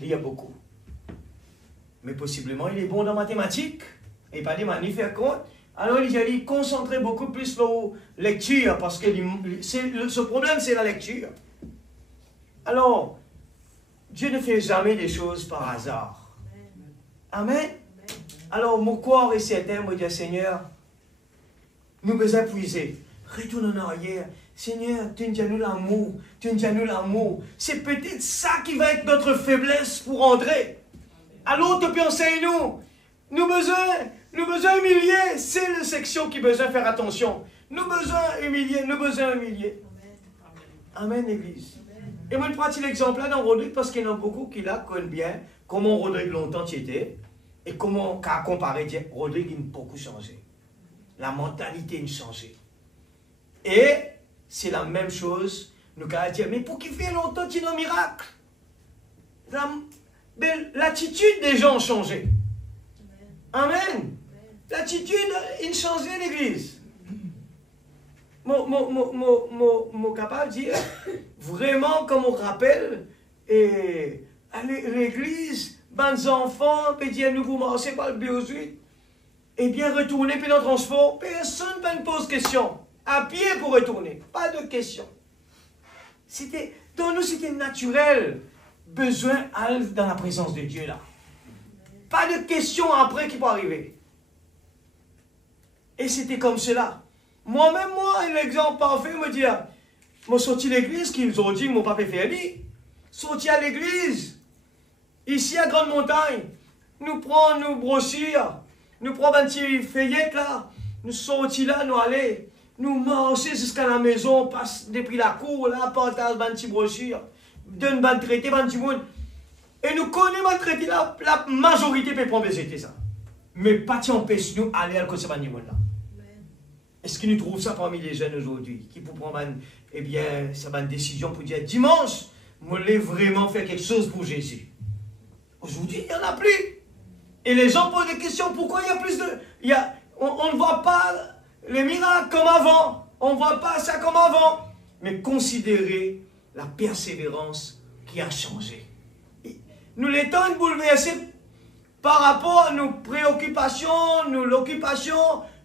lire beaucoup. Mais possiblement, il est bon dans mathématiques, et pas des magnifiques comptes. Alors, il dit, concentrer beaucoup plus sur la lecture, parce que ce problème, c'est la lecture. Alors, Dieu ne fait jamais des choses par hasard. Amen. Alors, mon corps est certain, moi, dis, Seigneur, nous besoin puiser. Retourne en arrière. Seigneur, tu nous dis l'amour. Tu nous dis l'amour. C'est peut-être ça qui va être notre faiblesse pour entrer. Alors, tu peux enseigner nous. Nous besoin humilier. C'est la section qui besoin faire attention. Nous besoin humilier. Amen, Église. Et moi, je prends l'exemple là dans Rodrigue parce qu'il y en a beaucoup qui là connaissent bien comment Rodrigue longtemps tu étais et comment, qu'à comparer, Rodrigue il a beaucoup changé. La mentalité a changé. Et c'est la même chose, nous allons dire, mais pour qui fait longtemps tu as un miracle? L'attitude des gens a changé. Amen. L'attitude a changé l'Église. Mon capable de dire, vraiment, comme on rappelle, l'Église, les enfants, puis dire, nous vous marchez par le B18, et bien retourner, puis dans le transport, personne ne pose question. À pied pour retourner, pas de question. Dans nous, c'était naturel, besoin d'aller dans la présence de Dieu là. Pas de question après qui peut arriver. Et c'était comme cela. Moi-même, l'exemple parfait, me dit, moi, sorti de l'église, qu'ils ont dit que mon papa fait aller. Sorti à l'église, ici à Grande Montagne, nous prenons nos brochures, nous prenons un petit feuillette là, nous sortis là, nous allons, nous marchons jusqu'à la maison, passe depuis la cour, là, partage un petit brochure, donne un traité, un petit monde. Et nous connaissons un traité là, la majorité peut prendre c'était ça. mais pas t'empêche nous aller à ce niveau-là. Est-ce que nous trouvons ça parmi les jeunes aujourd'hui, qui pour prendre eh bien, ça va une décision pour dire dimanche, je voulais vraiment faire quelque chose pour Jésus. Aujourd'hui, il n'y en a plus. Et les gens posent des questions, pourquoi il y a plus de... on ne voit pas les miracles comme avant, on ne voit pas ça comme avant. Mais considérez la persévérance qui a changé. Nous l'étant bouleversés par rapport à nos préoccupations, l'occupation,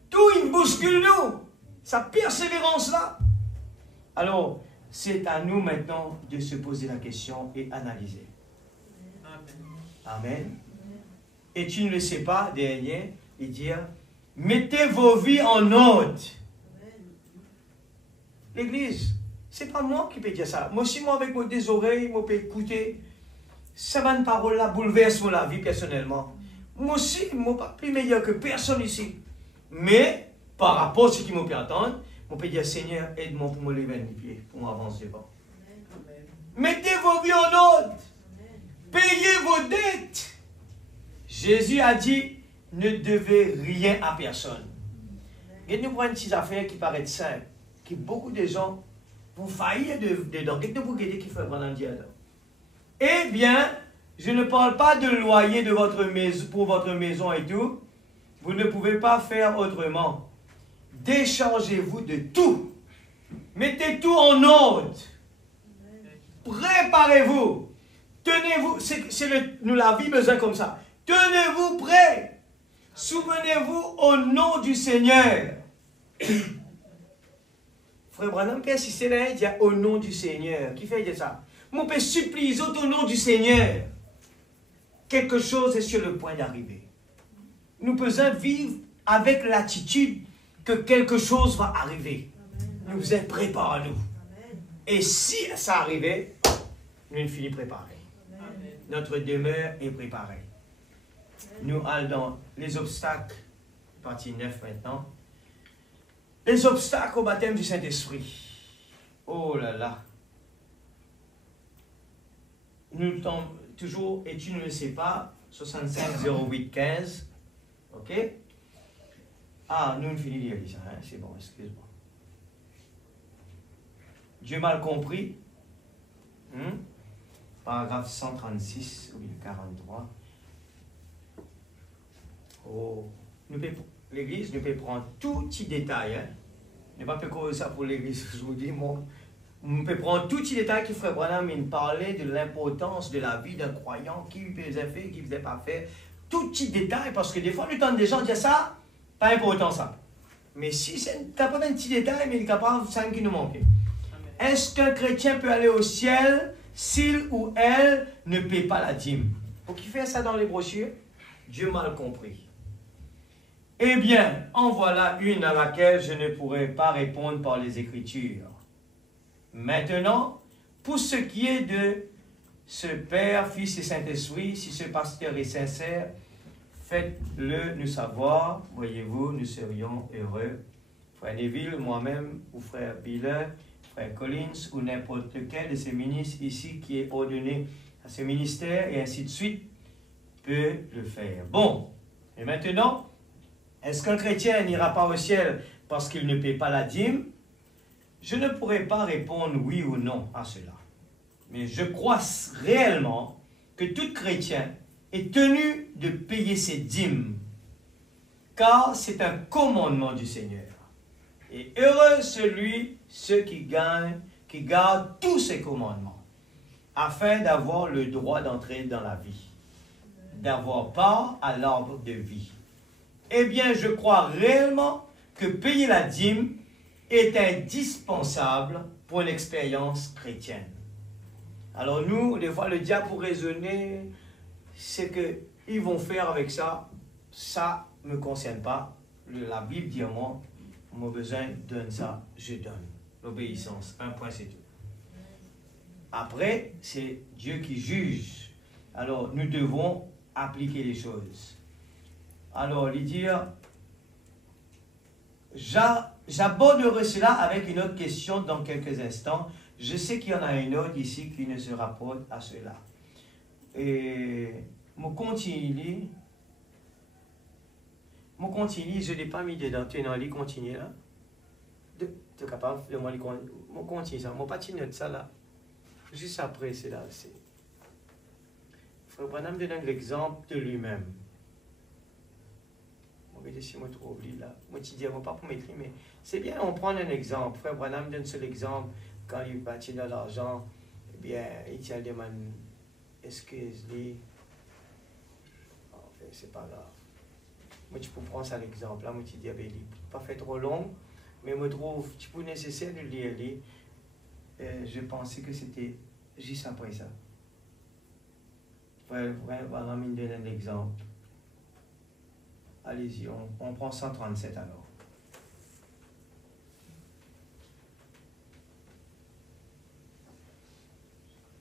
tout il bouscule nous. Sa persévérance-là. Alors, c'est à nous maintenant de se poser la question et analyser. Amen. Et tu ne le sais pas, dernier, il dit, mettez vos vies en ordre. L'église, c'est pas moi qui peux dire ça. Moi aussi, moi, avec mes oreilles, moi, peux écouter. Ça va une parole-là bouleverse la vie personnellement. Moi aussi, moi, pas plus meilleur que personne ici. Mais, par rapport à ce qui m'a pu attendre, on peut dire, Seigneur, aide-moi pour me lever mes pieds, pour m'avancer devant. Mettez vos vies en ordre. Payez vos dettes. Jésus a dit, ne devez rien à personne. Et nous prenons une petite affaire qui paraît simple, que beaucoup de gens vont faillir dedans. Qu'est-ce que vous regardez qui fait pendant le dia? Eh bien, je ne parle pas de loyer de votre maison, pour votre maison et tout. Vous ne pouvez pas faire autrement. Déchargez-vous de tout. Mettez tout en ordre. Préparez-vous. Tenez-vous. Nous la vie besoin comme ça. Tenez-vous prêts. Souvenez-vous au nom du Seigneur. Frère Branham peut insister là, il dit au nom du Seigneur. Qui fait dire ça? Mon Père supplie au nom du Seigneur. Quelque chose est sur le point d'arriver. Nous pouvons vivre avec l'attitude que quelque chose va arriver. Nous vous êtes préparés à nous. Et si ça arrivait, nous ne finissons préparés. Notre demeure est préparée. Nous allons dans les obstacles, partie 9 maintenant. Les obstacles au baptême du Saint-Esprit. Oh là là. Nous tombons toujours, et tu ne le sais pas, 65 08 15. Ok? Ah, nous ne finissons de lire ça, hein? C'est bon, excuse-moi. Dieu mal compris. Paragraphe 136 ou 43. Oh. L'église ne peut prendre tout petit détail. Hein? Ne pas faire ça pour l'église. Je vous dis, on peut prendre tout petit détail qui ferait Branham parler de l'importance de la vie d'un croyant, qui faisait faire, qui ne faisait pas faire. Tout petit détail, parce que des fois, nous entendons des gens dire ça, pas important ça. Mais si c'est pas un petit détail, mais il est capable de ça qui nous manque. Est-ce qu'un chrétien peut aller au ciel s'il ou elle ne paie pas la dîme? Pour qui fait ça dans les brochures? Dieu mal compris. Eh bien, en voilà une à laquelle je ne pourrai pas répondre par les Écritures. Maintenant, pour ce qui est de ce Père, Fils et Saint-Esprit, si ce pasteur est sincère, faites-le nous savoir. Voyez-vous, nous serions heureux. Frère Neville, moi-même, ou frère Biller, frère Collins, ou n'importe quel de ces ministres ici qui est ordonné à ce ministère, et ainsi de suite, peut le faire. Bon, et maintenant, est-ce qu'un chrétien n'ira pas au ciel parce qu'il ne paie pas la dîme? Je ne pourrais pas répondre oui ou non à cela. Mais je crois réellement que tout chrétien est tenu de payer ses dîmes, car c'est un commandement du Seigneur. Et heureux ceux qui gardent tous ces commandements, afin d'avoir le droit d'entrer dans la vie, d'avoir part à l'arbre de vie. Eh bien, je crois réellement que payer la dîme est indispensable pour une expérience chrétienne. Alors nous, des fois, le diable pour raisonner, c'est qu'ils vont faire avec ça, ça ne me concerne pas. La Bible dit à moi, mon besoin donne ça, je donne. L'obéissance, un point c'est tout. Après, c'est Dieu qui juge. Alors, nous devons appliquer les choses. Alors, lui dire, j'aborderai cela avec une autre question dans quelques instants. Je sais qu'il y en a une autre ici qui ne se rapporte à cela. Et, je continue. Mon continue, je ne l'ai pas mis dedans, tu es dans les continue là. Tu es capable de moi les mon continue ça, mon pas note ça là. Juste après, c'est là. Frère Branham donne l'exemple de lui-même. Si je trouve là, moi je dis, pas pour m'écrire, mais c'est bien, on prend un exemple. Frère Branham donne seul exemple, quand il bâtit dans l'argent, eh bien, il tient des man, excuse-lui. Enfin, c'est pas grave. Moi, tu peux prendre ça l'exemple, là, moi je dis, pas fait trop long, mais moi je trouve, tu peux nécessaire de lire. Je pensais que c'était juste après ça. Frère Branham, il donne un exemple. Allez-y, on prend 137 alors.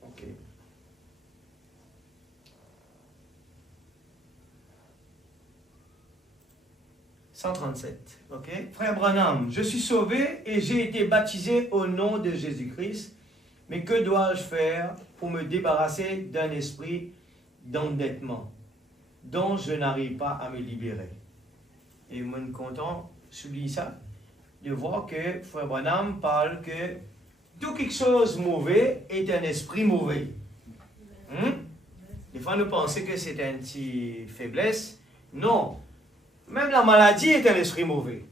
Ok. « 137, ok. Frère Branham, je suis sauvé et j'ai été baptisé au nom de Jésus-Christ, mais que dois-je faire pour me débarrasser d'un esprit d'endettement dont je n'arrive pas à me libérer? » Et moi, je suis content, souligne ça, de voir que Frère Branham parle que tout quelque chose de mauvais est un esprit mauvais. Des fois, nous pensons que c'est une petite faiblesse. Non. Même la maladie est un esprit mauvais.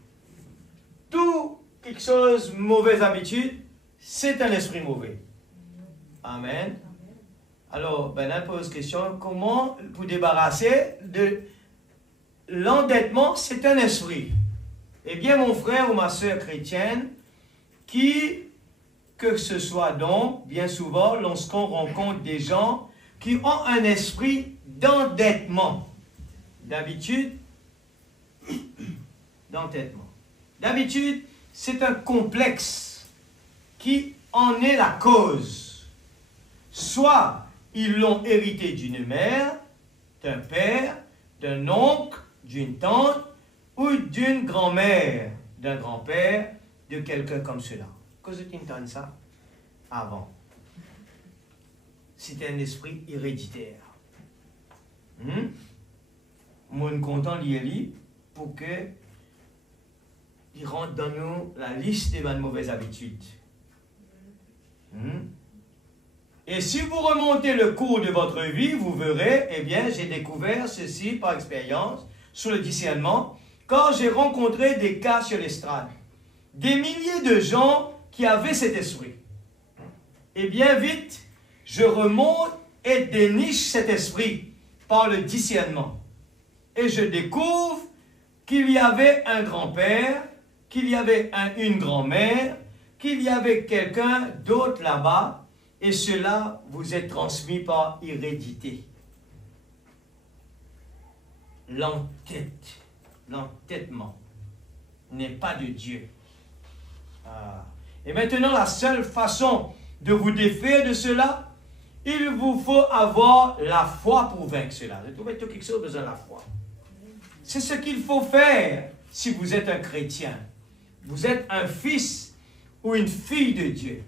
Tout quelque chose, mauvaise habitude, c'est un esprit mauvais. Amen. Alors, Bernard pose question, comment vous débarrasser de l'endettement? C'est un esprit. Eh bien, mon frère ou ma soeur chrétienne, que ce soit donc, bien souvent, lorsqu'on rencontre des gens qui ont un esprit d'endettement, d'habitude, d'habitude, c'est un complexe qui en est la cause. Soit ils l'ont hérité d'une mère, d'un père, d'un oncle, d'une tante ou d'une grand-mère, d'un grand-père, de quelqu'un comme cela. Qu'est-ce que tu entends ça? Avant. C'est un esprit héréditaire. Moi, je suis content de lire pour que il rentre dans nous la liste des mauvaises habitudes. Et si vous remontez le cours de votre vie, vous verrez, eh bien, j'ai découvert ceci par expérience, sur le discernement, quand j'ai rencontré des cas sur l'estrade. Des milliers de gens qui avaient cet esprit. Et bien vite, je remonte et déniche cet esprit par le discernement. Et je découvre qu'il y avait un grand-père, qu'il y avait une grand-mère, qu'il y avait quelqu'un d'autre là-bas, et cela vous est transmis par hérédité. L'entêtement n'est pas de Dieu. Et maintenant, la seule façon de vous défaire de cela, il vous faut avoir la foi pour vaincre cela. Vous trouvez quelque chose besoin de la foi. C'est ce qu'il faut faire si vous êtes un chrétien. Vous êtes un fils ou une fille de Dieu.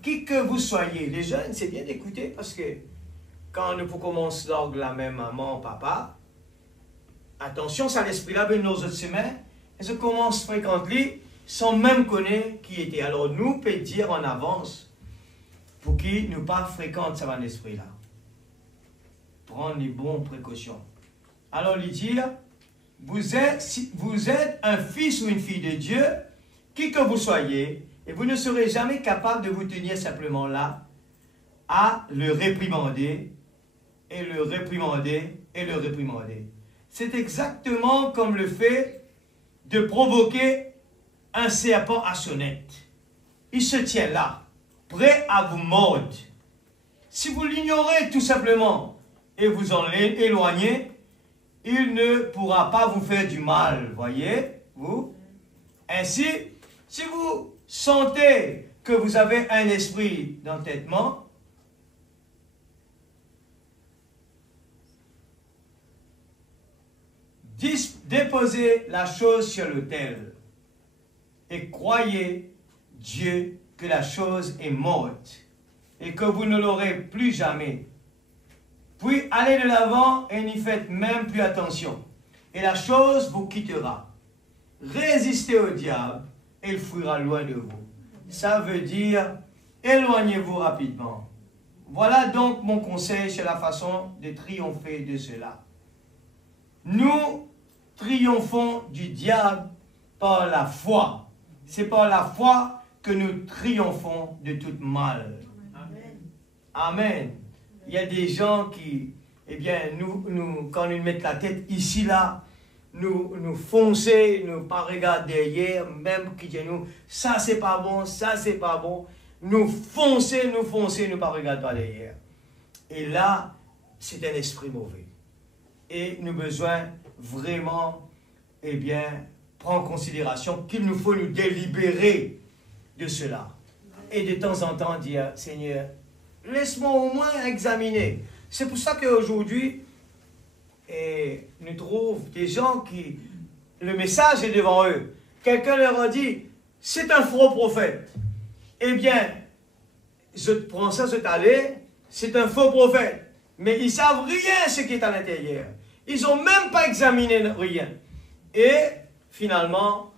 Qui que vous soyez, les jeunes, c'est bien d'écouter parce que quand nous commençons l'orgue la même maman, papa, attention, ça l'esprit-là, ben nos autres semaines, et se commence à fréquenter sans même connaître qui était. Alors nous, peut dire en avance, pour qui nous pas fréquente ça l'esprit-là. Prendre les bonnes précautions. Alors lui dire, vous êtes un fils ou une fille de Dieu, qui que vous soyez, et vous ne serez jamais capable de vous tenir simplement là, à le réprimander, et le réprimander, et le réprimander. C'est exactement comme le fait de provoquer un serpent à sonnette. Il se tient là, prêt à vous mordre. Si vous l'ignorez tout simplement, et vous en éloignez, il ne pourra pas vous faire du mal, voyez-vous? Ainsi, si vous sentez que vous avez un esprit d'entêtement, déposez la chose sur l'autel et croyez Dieu que la chose est morte et que vous ne l'aurez plus jamais. Puis allez de l'avant et n'y faites même plus attention. et la chose vous quittera. Résistez au diable et il fuira loin de vous. Ça veut dire, éloignez-vous rapidement. Voilà donc mon conseil sur la façon de triompher de cela. Nous triomphons du diable par la foi. C'est par la foi que nous triomphons de tout mal. Amen. Amen. Il y a des gens qui, eh bien, quand nous mettons la tête ici, là, nous foncer, nous pas regarder derrière, même qui dit nous, ça c'est pas bon, ça c'est pas bon. Nous foncer, nous pas regarder par derrière. Et là, c'est un esprit mauvais. Et nous avons besoin vraiment, eh bien, prendre en considération qu'il nous faut nous délibérer de cela. Et de temps en temps dire, Seigneur, laisse-moi au moins examiner. C'est pour ça qu'aujourd'hui, nous trouvons des gens qui, le message est devant eux. Quelqu'un leur a dit, c'est un faux prophète. Eh bien, je prends ça, je t'allais, c'est un faux prophète. Mais ils ne savent rien ce qui est à l'intérieur. Ils n'ont même pas examiné rien. Et finalement,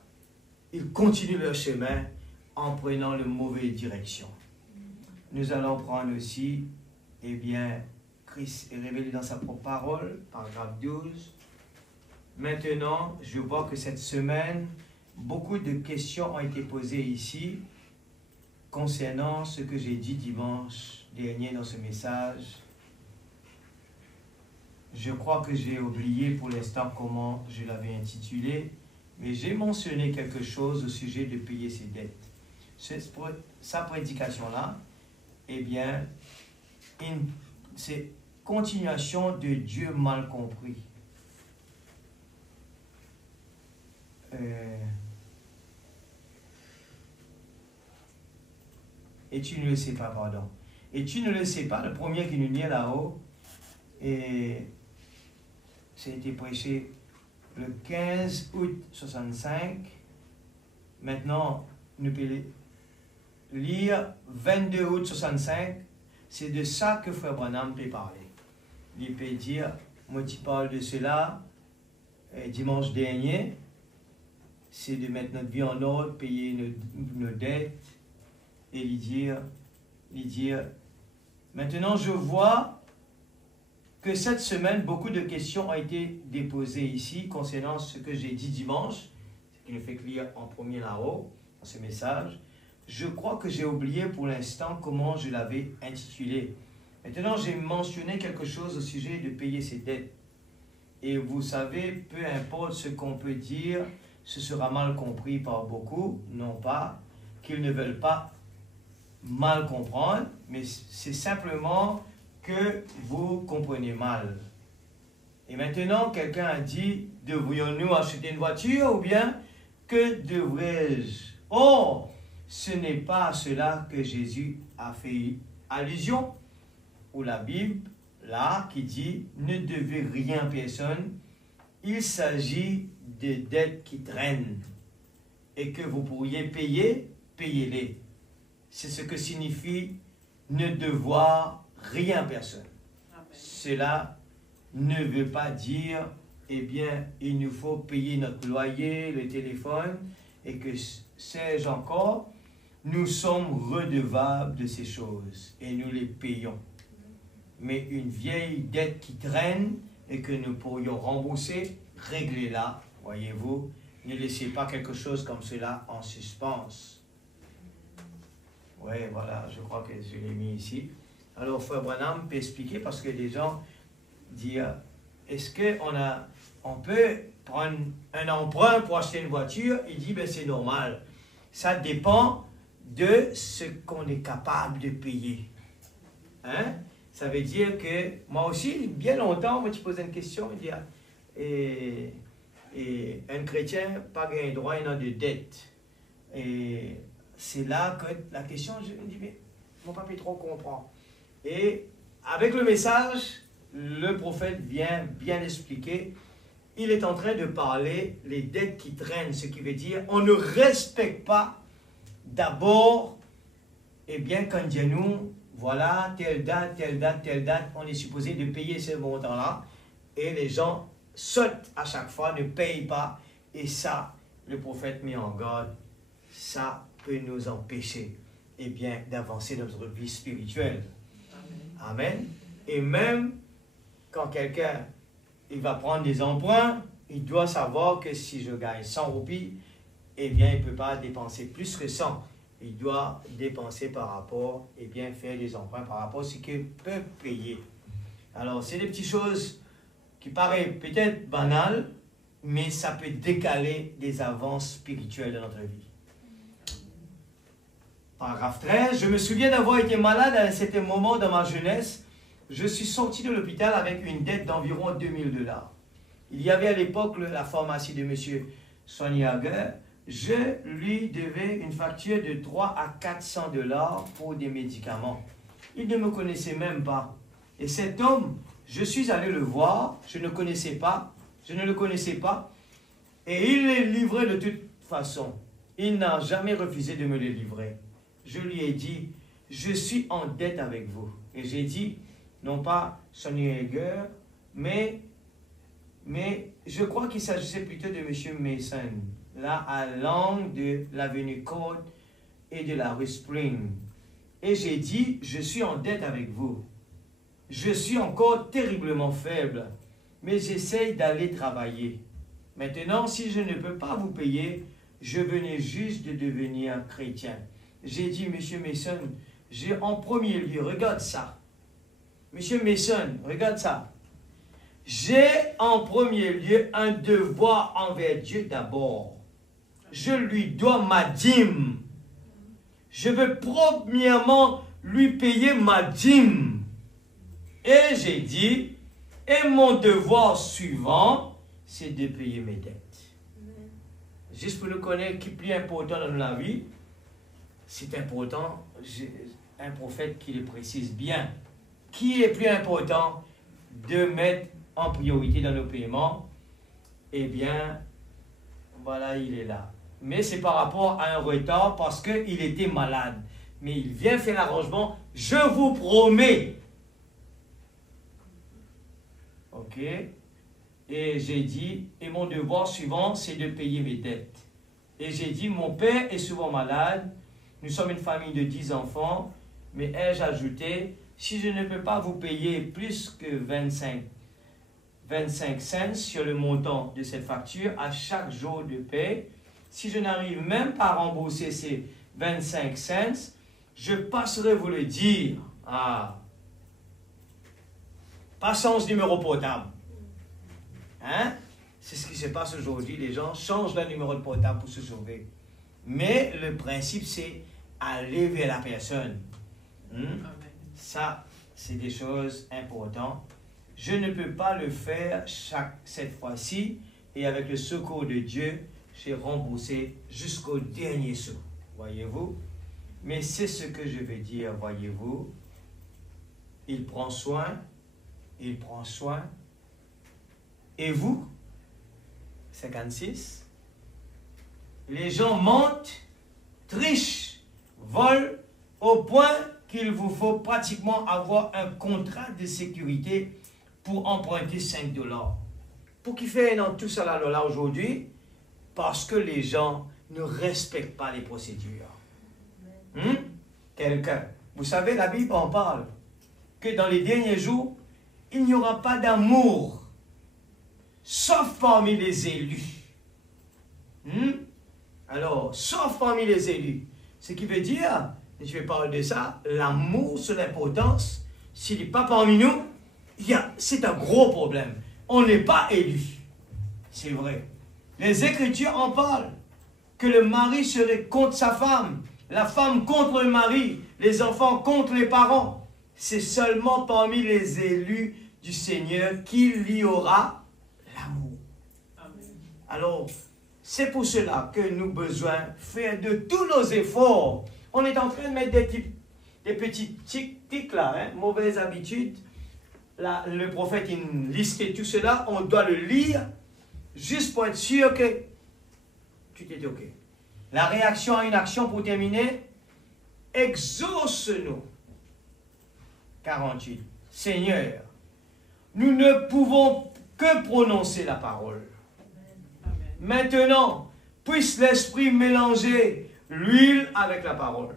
ils continuent leur chemin en prenant la mauvaise direction. Nous allons prendre aussi, eh bien, Christ est révélé dans sa propre parole, paragraphe 12. Maintenant, je vois que cette semaine, beaucoup de questions ont été posées ici concernant ce que j'ai dit dimanche dernier dans ce message. Je crois que j'ai oublié pour l'instant comment je l'avais intitulé, mais j'ai mentionné quelque chose au sujet de payer ses dettes. Sa prédication-là, eh bien, c'est continuation de Dieu mal compris. Et tu ne le sais pas, pardon. Et tu ne le sais pas, le premier qui nous dit là-haut, et ça a été prêché le 15 août 65. Maintenant, nous pouvons lire 22 août 65. C'est de ça que Frère Branham peut parler. Il peut dire, moi tu parles de cela, dimanche dernier, c'est de mettre notre vie en ordre, payer nos dettes, et lui dire, maintenant je vois que cette semaine, beaucoup de questions ont été déposées ici concernant ce que j'ai dit dimanche, ce qui nous fait lire en premier là-haut, dans ce message. Je crois que j'ai oublié pour l'instant comment je l'avais intitulé. Maintenant, j'ai mentionné quelque chose au sujet de payer ses dettes. Et vous savez, peu importe ce qu'on peut dire, ce sera mal compris par beaucoup, non pas qu'ils ne veulent pas mal comprendre, mais c'est simplement que vous comprenez mal. Et maintenant, quelqu'un a dit, devrions-nous acheter une voiture ou bien que devrais-je? Oh, ce n'est pas à cela que Jésus a fait allusion, ou la Bible, là, qui dit, ne devez rien à personne, il s'agit de dettes qui traînent, et que vous pourriez payer, payez-les. C'est ce que signifie ne devoir rien à personne. Amen. Cela ne veut pas dire, eh bien, il nous faut payer notre loyer, le téléphone, et que, sais-je encore, nous sommes redevables de ces choses, et nous les payons. Mais une vieille dette qui traîne, et que nous pourrions rembourser, réglez-la, voyez-vous, ne laissez pas quelque chose comme cela en suspens. Oui, voilà, je crois que je l'ai mis ici. Alors, Frère Branham peut expliquer, parce que les gens disent, est-ce qu'on peut prendre un emprunt pour acheter une voiture? Il dit, ben c'est normal. Ça dépend de ce qu'on est capable de payer. Hein? Ça veut dire que, moi aussi, bien longtemps, moi, tu posais une question, il dit, et un chrétien, pas un droit, il a de dette. Et c'est là que la question, je me dis, mais mon papa trop comprend. Et avec le message, le prophète vient bien expliquer. Il est en train de parler les dettes qui traînent, ce qui veut dire on ne respecte pas d'abord, eh bien, quand Dieu nous, voilà, telle date, on est supposé de payer ce montant-là, et les gens saute à chaque fois, ne paye pas. Et ça, le prophète met en garde, ça peut nous empêcher d'avancer dans notre vie spirituelle. Amen. Et même quand quelqu'un il va prendre des emprunts, il doit savoir que si je gagne 100 roupies, il ne peut pas dépenser plus que 100. Il doit dépenser par rapport, faire des emprunts par rapport à ce qu'il peut payer. Alors, c'est des petites choses qui paraissent peut-être banales, mais ça peut décaler des avances spirituelles dans notre vie. Paragraphe 13. Je me souviens d'avoir été malade à un certain moment dans ma jeunesse. Je suis sorti de l'hôpital avec une dette d'environ $2000. Il y avait à l'époque la pharmacie de M. Swanyager. Je lui devais une facture de 300 à 400 $ pour des médicaments. Il ne me connaissait même pas. Et cet homme, je suis allé le voir, je ne le connaissais pas, et il les livrait de toute façon. Il n'a jamais refusé de me les livrer. Je lui ai dit, je suis en dette avec vous. Et j'ai dit, non pas Swanyager, mais je crois qu'il s'agissait plutôt de M. Mason, là à l'angle de l'avenue Côte et de la rue Spring. Et j'ai dit, je suis en dette avec vous. Je suis encore terriblement faible, mais j'essaye d'aller travailler. Maintenant, si je ne peux pas vous payer, je venais juste de devenir chrétien. J'ai dit, M. Mason, j'ai en premier lieu, regarde ça. M. Mason, regarde ça. J'ai en premier lieu un devoir envers Dieu d'abord. Je lui dois ma dîme. Je veux premièrement lui payer ma dîme. Et j'ai dit, et mon devoir suivant, c'est de payer mes dettes. Juste pour nous connaître qui est plus important dans la vie, c'est important, un prophète qui le précise bien. Qui est plus important de mettre en priorité dans nos paiements? Voilà, il est là. Mais c'est par rapport à un retard parce qu'il était malade. Mais il vient faire l'arrangement, je vous promets. Ok? Et j'ai dit, et mon devoir suivant, c'est de payer mes dettes. Et j'ai dit, mon père est souvent malade, nous sommes une famille de 10 enfants, mais ai-je ajouté, si je ne peux pas vous payer plus que 25 cents sur le montant de cette facture à chaque jour de paie, si je n'arrive même pas à rembourser ces 25 cents, je passerai vous le dire. Patience numéro portable. Hein? C'est ce qui se passe aujourd'hui. Les gens changent leur numéro de portable pour se sauver. Mais le principe, c'est aller vers la personne. Ça, c'est des choses importantes. Je ne peux pas le faire cette fois-ci. Et avec le secours de Dieu, j'ai remboursé jusqu'au dernier sou. Voyez-vous? Mais c'est ce que je veux dire, voyez-vous. Il prend soin. Il prend soin. Et vous? 56. Les gens mentent, trichent, volent au point qu'il vous faut pratiquement avoir un contrat de sécurité pour emprunter 5 $. Pour qui fait dans tout ça là aujourd'hui? Parce que les gens ne respectent pas les procédures. Quelqu'un, vous savez, la Bible en parle, que dans les derniers jours, il n'y aura pas d'amour, sauf parmi les élus. Alors, sauf parmi les élus. Ce qui veut dire, et je vais parler de ça, l'amour, son importance, s'il n'est pas parmi nous, c'est un gros problème. On n'est pas élu. C'est vrai. Les Écritures en parlent. Que le mari serait contre sa femme, la femme contre le mari, les enfants contre les parents. C'est seulement parmi les élus du Seigneur qu'il y aura l'amour. Alors, c'est pour cela que nous avons besoin de faire de tous nos efforts. On est en train de mettre des petits tics là, mauvaises habitudes. Là, le prophète, il listait tout cela. On doit le lire juste pour être sûr que tout est OK. La réaction à une action pour terminer. Exauce-nous. 48. Seigneur, nous ne pouvons que prononcer la parole. Maintenant, puisse l'Esprit mélanger l'huile avec la parole.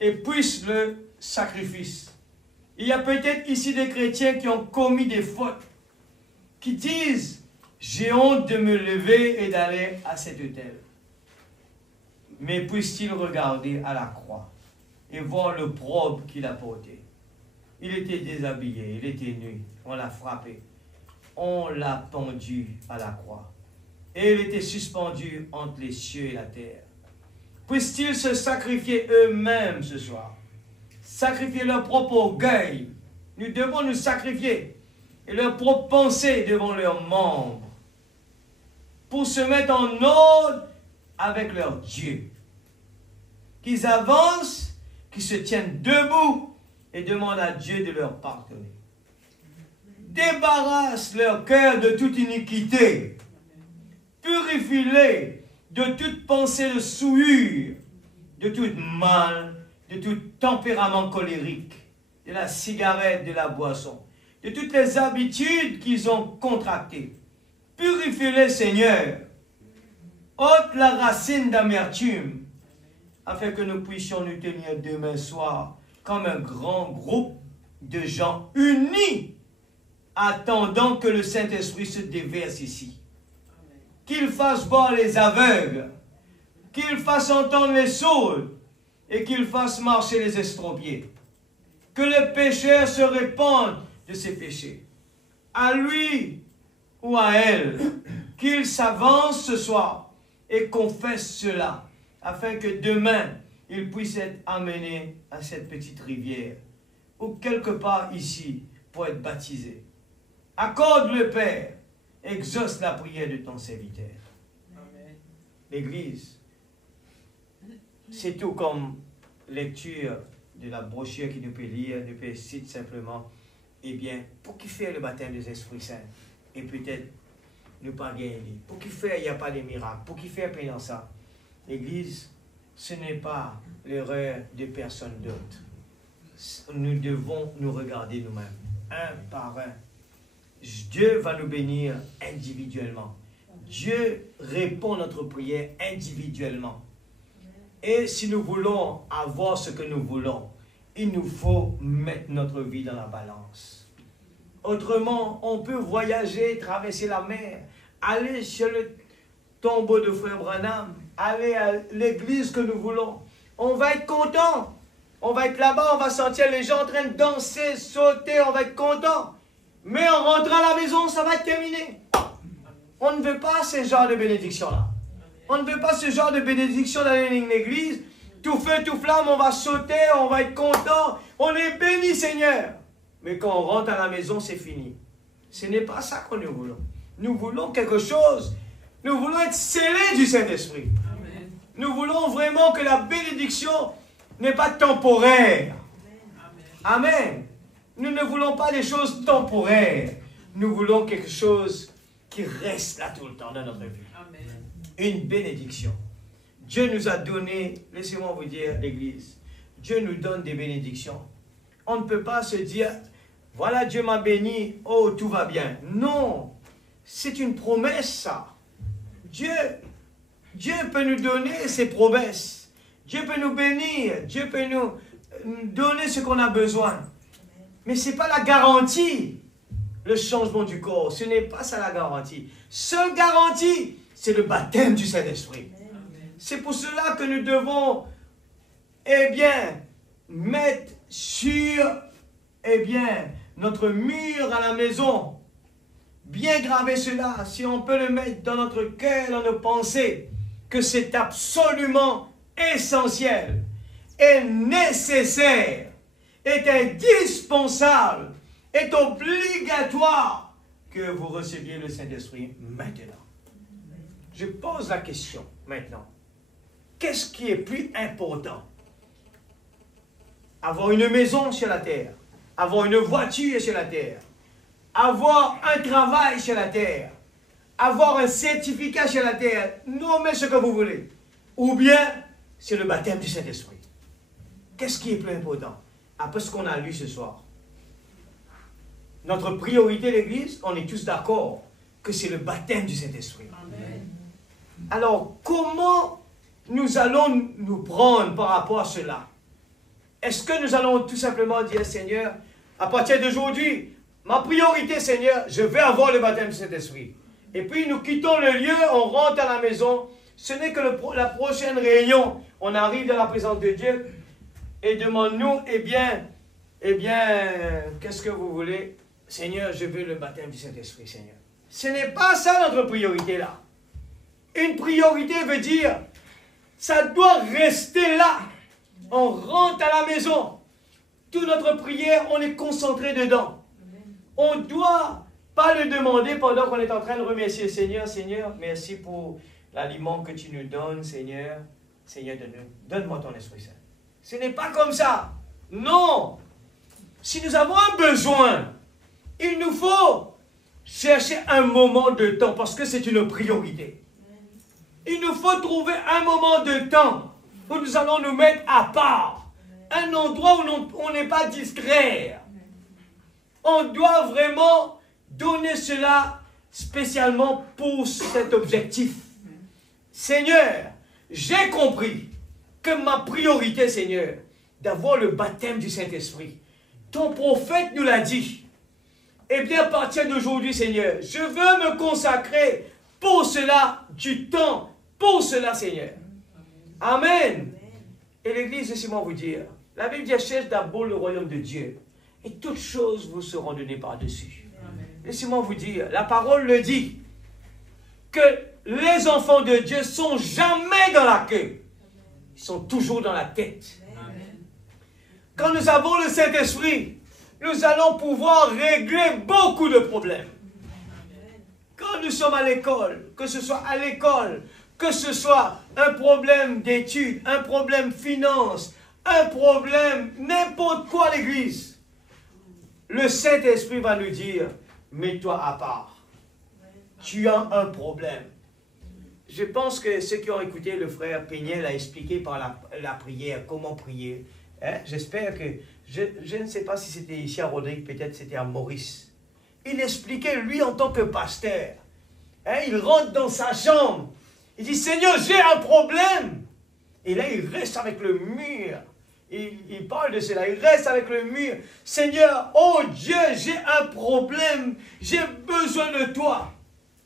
Et puisse le sacrifice. Il y a peut-être ici des chrétiens qui ont commis des fautes, qui disent, j'ai honte de me lever et d'aller à cet autel. Mais puisse-t-il regarder à la croix et voir le propre qu'il a porté. Il était déshabillé, il était nu, on l'a frappé, on l'a pendu à la croix. Et il était suspendu entre les cieux et la terre. Puissent-ils se sacrifier eux-mêmes ce soir? Sacrifier leur propre orgueil. Nous devons nous sacrifier. Et leur propre pensée devant leurs membres. Pour se mettre en ordre avec leur Dieu. Qu'ils avancent, qu'ils se tiennent debout et demandent à Dieu de leur pardonner. Débarrasse leur cœur de toute iniquité. Purifie-les de toute pensée de souillure, de tout mal, de tout tempérament colérique, de la cigarette, de la boisson, de toutes les habitudes qu'ils ont contractées. Purifie-les, Seigneur. Ôte la racine d'amertume, afin que nous puissions nous tenir demain soir comme un grand groupe de gens unis, attendant que le Saint-Esprit se déverse ici. Qu'il fasse voir les aveugles, qu'il fasse entendre les sourds, et qu'il fasse marcher les estropiés. Que le pécheur se répande de ses péchés. À lui ou à elle, qu'il s'avance ce soir et confesse cela, afin que demain, il puisse être amené à cette petite rivière, ou quelque part ici, pour être baptisé. Accorde le Père, exauce la prière de ton serviteur. L'Église, c'est tout comme lecture de la brochure qui nous peut lire, nous peut citer simplement, eh bien, pour qui faire le baptême des Esprits Saints, et peut-être ne pas gagner, pour qui faire il n'y a pas de miracle, pour qui faire payer dans ça. L'Église, ce n'est pas l'erreur de personne d'autre. Nous devons nous regarder nous-mêmes, un par un. Dieu va nous bénir individuellement. Dieu répond à notre prière individuellement. Et si nous voulons avoir ce que nous voulons, il nous faut mettre notre vie dans la balance. Autrement, on peut voyager, traverser la mer, aller sur le tombeau de Frère Branham, aller à l'église que nous voulons. On va être content. On va être là-bas, on va sentir les gens en train de danser, sauter, on va être content. Mais en rentrant à la maison, ça va être terminé. On ne veut pas ce genre de bénédiction-là. On ne veut pas ce genre de bénédiction dans l'église. Tout feu, tout flamme, on va sauter, on va être content. On est béni, Seigneur. Mais quand on rentre à la maison, c'est fini. Ce n'est pas ça que nous voulons. Nous voulons quelque chose. Nous voulons être scellés du Saint-Esprit. Nous voulons vraiment que la bénédiction n'est pas temporaire. Amen. Nous ne voulons pas des choses temporaires. Nous voulons quelque chose qui reste là tout le temps dans notre vie. Amen. Une bénédiction. Dieu nous a donné, laissez-moi vous dire, l'Église, Dieu nous donne des bénédictions. On ne peut pas se dire, voilà, Dieu m'a béni, oh, tout va bien. Non, c'est une promesse, ça. Dieu peut nous donner ses promesses. Dieu peut nous bénir. Dieu peut nous donner ce qu'on a besoin. Mais ce n'est pas la garantie, le changement du corps. Ce n'est pas ça la garantie. Seule garantie, c'est le baptême du Saint-Esprit. C'est pour cela que nous devons, eh bien, mettre sur, eh bien, notre mur à la maison, bien graver cela, si on peut le mettre dans notre cœur, dans nos pensées, que c'est absolument essentiel et nécessaire, est indispensable, est obligatoire que vous receviez le Saint-Esprit maintenant. Je pose la question maintenant. Qu'est-ce qui est plus important? Avoir une maison sur la terre, avoir une voiture sur la terre, avoir un travail sur la terre, avoir un certificat sur la terre, nommez ce que vous voulez. Ou bien, c'est le baptême du Saint-Esprit. Qu'est-ce qui est plus important? Après ce qu'on a lu ce soir. Notre priorité, l'Église, on est tous d'accord que c'est le baptême du Saint-Esprit. Alors, comment nous allons nous prendre par rapport à cela? Est-ce que nous allons tout simplement dire, Seigneur, à partir d'aujourd'hui, ma priorité, Seigneur, je vais avoir le baptême du Saint-Esprit. Et puis nous quittons le lieu, on rentre à la maison. Ce n'est que la prochaine réunion, on arrive dans la présence de Dieu et demande-nous, eh bien, qu'est-ce que vous voulez? Seigneur, je veux le baptême du Saint-Esprit, Seigneur. Ce n'est pas ça notre priorité là. Une priorité veut dire, ça doit rester là. On rentre à la maison. Toute notre prière, on est concentré dedans. On ne doit pas le demander pendant qu'on est en train de remercier le Seigneur. Seigneur, merci pour l'aliment que tu nous donnes, Seigneur. Seigneur, donne-moi ton Esprit Saint. Ce n'est pas comme ça. Non. Si nous avons un besoin, il nous faut chercher un moment de temps parce que c'est une priorité. Il nous faut trouver un moment de temps où nous allons nous mettre à part. Un endroit où on n'est pas distrait. On doit vraiment donner cela spécialement pour cet objectif. Seigneur, j'ai compris que ma priorité, Seigneur, d'avoir le baptême du Saint-Esprit. Ton prophète nous l'a dit. Eh bien, à partir d'aujourd'hui, Seigneur, je veux me consacrer pour cela du temps, pour cela, Seigneur. Amen. Et l'Église, laissez-moi vous dire, la Bible dit, cherche d'abord le royaume de Dieu, et toutes choses vous seront données par-dessus. Laissez-moi vous dire, la parole le dit, que les enfants de Dieu sont jamais dans la queue. Ils sont toujours dans la tête. Quand nous avons le Saint-Esprit, nous allons pouvoir régler beaucoup de problèmes. Quand nous sommes à l'école, que ce soit à l'école, que ce soit un problème d'études, un problème finance, un problème, n'importe quoi à l'église, le Saint-Esprit va nous dire, mets-toi à part. Tu as un problème. Je pense que ceux qui ont écouté le frère Péniel a expliqué par la prière, comment prier. Hein? J'espère que, je ne sais pas si c'était ici à Rodrigue, peut-être c'était à Maurice. Il expliquait, lui, en tant que pasteur. Hein? Il rentre dans sa chambre. Il dit, Seigneur, j'ai un problème. Et là, il reste avec le mur. Il parle de cela. Il reste avec le mur. Seigneur, oh Dieu, j'ai un problème. J'ai besoin de toi.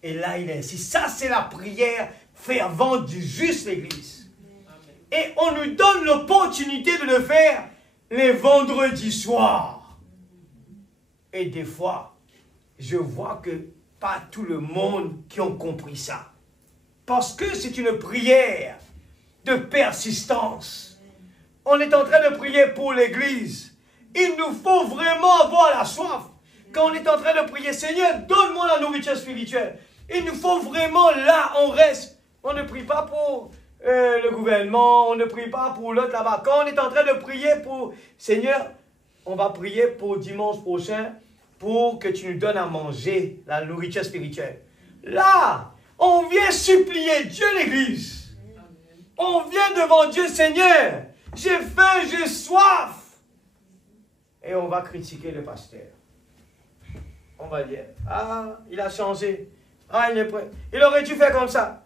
Et là, il insiste. Ça, c'est la prière fervente du juste, l'Église. Et on nous donne l'opportunité de le faire les vendredis soirs. Et des fois, je vois que pas tout le monde qui ont compris ça. Parce que c'est une prière de persistance. On est en train de prier pour l'Église. Il nous faut vraiment avoir la soif. Quand on est en train de prier, Seigneur, donne-moi la nourriture spirituelle. Il nous faut vraiment là, on reste. On ne prie pas pour le gouvernement, on ne prie pas pour l'autre là-bas. Quand on est en train de prier pour, Seigneur, on va prier pour dimanche prochain pour que tu nous donnes à manger la nourriture spirituelle. Là, on vient supplier Dieu, l'Église. On vient devant Dieu, Seigneur, j'ai faim, j'ai soif. Et on va critiquer le pasteur. On va dire, ah, il a changé. Ah, il aurait dû faire comme ça.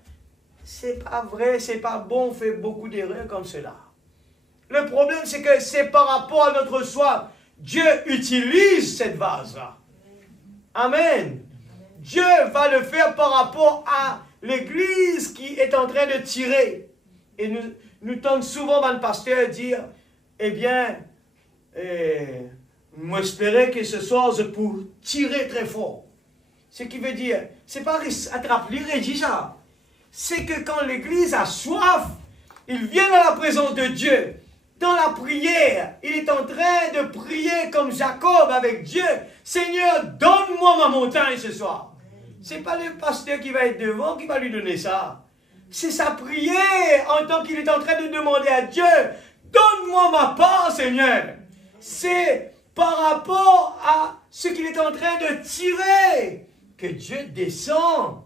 C'est pas vrai, c'est pas bon, on fait beaucoup d'erreurs comme cela. Le problème, c'est que c'est par rapport à notre soif. Dieu utilise cette vase-là. Amen. Dieu va le faire par rapport à l'Église qui est en train de tirer. Et nous tentons souvent, dans le pasteur, dire, eh bien, moi j'espérais que ce soir, je pour tirer très fort. Ce qui veut dire, c'est pas attraper déjà. C'est que quand l'Église a soif, il vient dans la présence de Dieu. Dans la prière, il est en train de prier comme Jacob avec Dieu. Seigneur, donne-moi ma montagne ce soir. Ce n'est pas le pasteur qui va être devant qui va lui donner ça. C'est sa prière en tant qu'il est en train de demander à Dieu, donne-moi ma part, Seigneur. C'est par rapport à ce qu'il est en train de tirer que Dieu descend.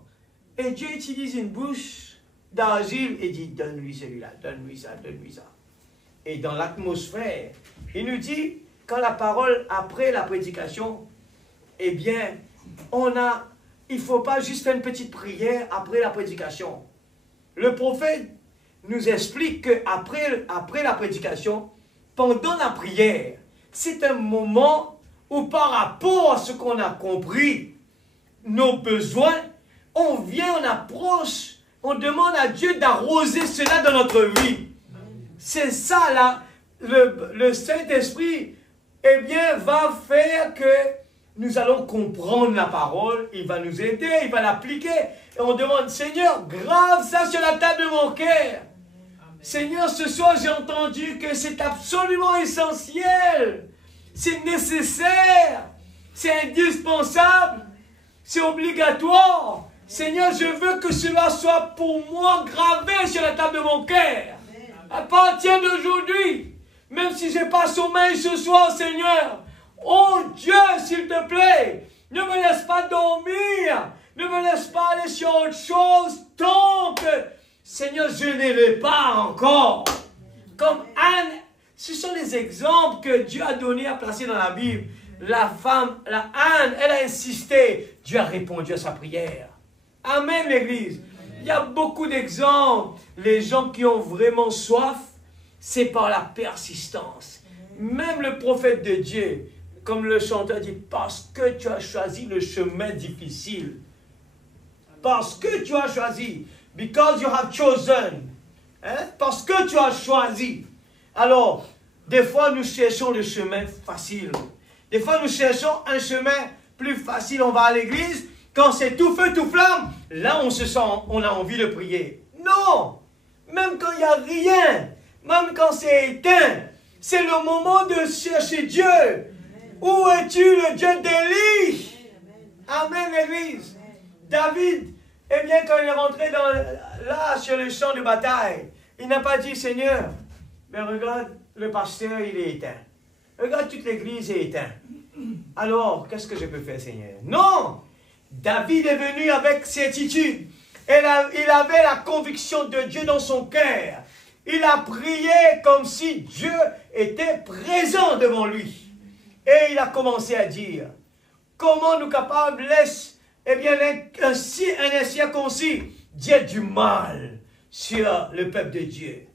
Et Dieu utilise une bouche d'argile et dit, donne-lui celui-là, donne-lui ça, donne-lui ça. Et dans l'atmosphère, il nous dit, quand la parole, après la prédication, eh bien, il ne faut pas juste faire une petite prière après la prédication. Le prophète nous explique qu'après la prédication, pendant la prière, c'est un moment où par rapport à ce qu'on a compris, nos besoins, on vient, on approche, on demande à Dieu d'arroser cela dans notre vie. C'est ça là, le Saint-Esprit, eh bien, va faire que nous allons comprendre la parole, il va nous aider, il va l'appliquer. Et on demande, Seigneur, grave ça sur la table de mon cœur. Seigneur, ce soir, j'ai entendu que c'est absolument essentiel. C'est nécessaire. C'est indispensable. C'est obligatoire. Seigneur, je veux que cela soit pour moi gravé sur la table de mon cœur. À partir d'aujourd'hui, même si je n'ai pas sommeil ce soir, Seigneur, oh Dieu, s'il te plaît, ne me laisse pas dormir. Ne me laisse pas aller sur autre chose tant que, Seigneur, je ne l'ai pas encore. Comme Anne, ce sont les exemples que Dieu a donnés à placer dans la Bible. La femme, Anne, elle a insisté. Dieu a répondu à sa prière. Amen, l'Église. Il y a beaucoup d'exemples. Les gens qui ont vraiment soif, c'est par la persistance. Même le prophète de Dieu, comme le chanteur dit, parce que tu as choisi le chemin difficile. Parce que tu as choisi. Because you have chosen. Hein? Parce que tu as choisi. Alors, des fois, nous cherchons le chemin facile. Des fois, nous cherchons un chemin plus facile. On va à l'église. Quand c'est tout feu, tout flamme, là, on a envie de prier. Non! Même quand il n'y a rien, même quand c'est éteint, c'est le moment de chercher Dieu. Où es-tu, le Dieu d'Élie? Amen, l'église. David, eh bien, quand il est rentré là, sur le champ de bataille, il n'a pas dit, Seigneur, mais regarde, le pasteur, il est éteint. Regarde, toute l'église est éteinte. Alors, qu'est-ce que je peux faire, Seigneur? Non! David est venu avec certitude. Il avait la conviction de Dieu dans son cœur. Il a prié comme si Dieu était présent devant lui. Et il a commencé à dire, comment nous capables laisse, eh bien, un incirconcis dire du mal sur le peuple de Dieu.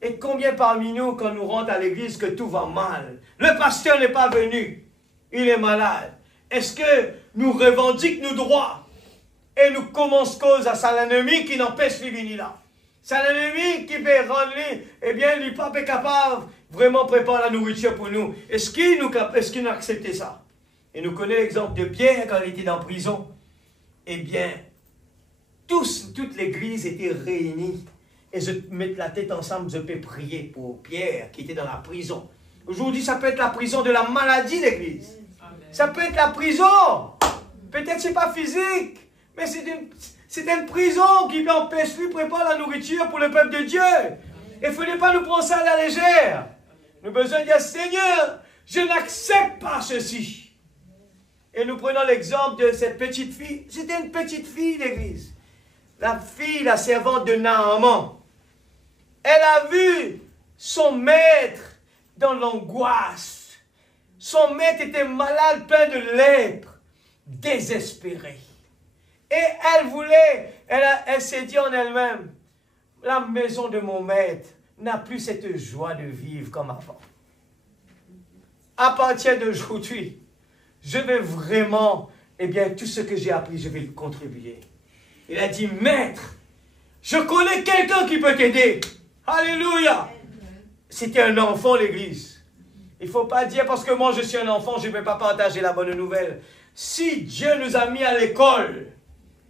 Et combien parmi nous, quand nous rentrons à l'église, que tout va mal? Le pasteur n'est pas venu. Il est malade. Est-ce que nous revendiquons nos droits? Et nous commençons cause à ça l'ennemi qui n'empêche de venir là. C'est l'ennemi qui veut rendre lui, eh bien, lui pas capable vraiment préparer la nourriture pour nous. Est-ce qu'il a accepté ça? Et nous connaissons l'exemple de Pierre quand il était dans la prison. Eh bien, toute l'église était réunie. Et je mets la tête ensemble, je peux prier pour Pierre qui était dans la prison. Aujourd'hui, ça peut être la prison de la maladie, l'église. Ça peut être la prison. Peut-être ce n'est pas physique, mais c'est une prison qui empêche lui de préparer la nourriture pour le peuple de Dieu. Il ne fallait pas nous prendre ça à la légère. Nous avons besoin de dire, Seigneur, je n'accepte pas ceci. Et nous prenons l'exemple de cette petite fille. C'était une petite fille, l'église. La fille, la servante de Naaman. Elle a vu son maître dans l'angoisse. Son maître était malade, plein de lèpre, désespéré. Et elle s'est dit en elle-même, la maison de mon maître n'a plus cette joie de vivre comme avant. À partir d'aujourd'hui, je vais vraiment, eh bien, tout ce que j'ai appris, je vais le contribuer. Il a dit, maître, je connais quelqu'un qui peut t'aider. Alléluia. C'était un enfant, l'église. Il ne faut pas dire, parce que moi je suis un enfant, je ne vais pas partager la bonne nouvelle. Si Dieu nous a mis à l'école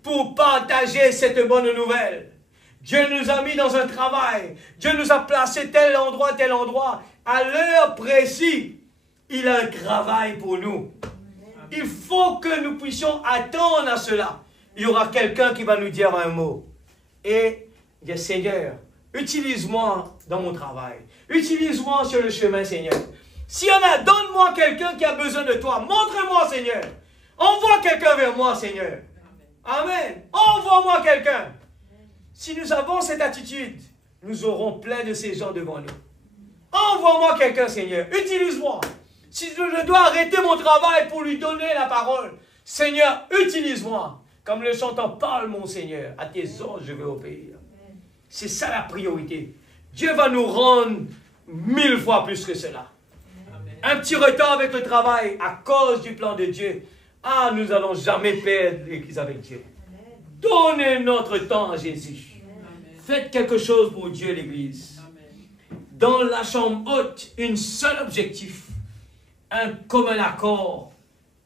pour partager cette bonne nouvelle, Dieu nous a mis dans un travail, Dieu nous a placé tel endroit, à l'heure précise, il a un travail pour nous. Il faut que nous puissions attendre à cela. Il y aura quelqu'un qui va nous dire un mot. Et dire, Seigneur, utilise-moi dans mon travail. Utilise-moi sur le chemin, Seigneur. S'il y en a, donne-moi quelqu'un qui a besoin de toi. Montre-moi, Seigneur. Envoie quelqu'un vers moi, Seigneur. Amen. Envoie-moi quelqu'un. Si nous avons cette attitude, nous aurons plein de ces gens devant nous. Envoie-moi quelqu'un, Seigneur. Utilise-moi. si je dois arrêter mon travail pour lui donner la parole, Seigneur, utilise-moi. Comme le chantant, parle mon Seigneur, à tes ordres je vais obéir. C'est ça la priorité. Dieu va nous rendre 1000 fois plus que cela. Amen. Un petit retard avec le travail à cause du plan de Dieu. Ah, nous n'allons jamais perdre l'Église avec Dieu. Amen. Donnez notre temps à Jésus. Amen. Faites quelque chose pour Dieu, l'Église. Dans la chambre haute, un seul objectif, un commun accord.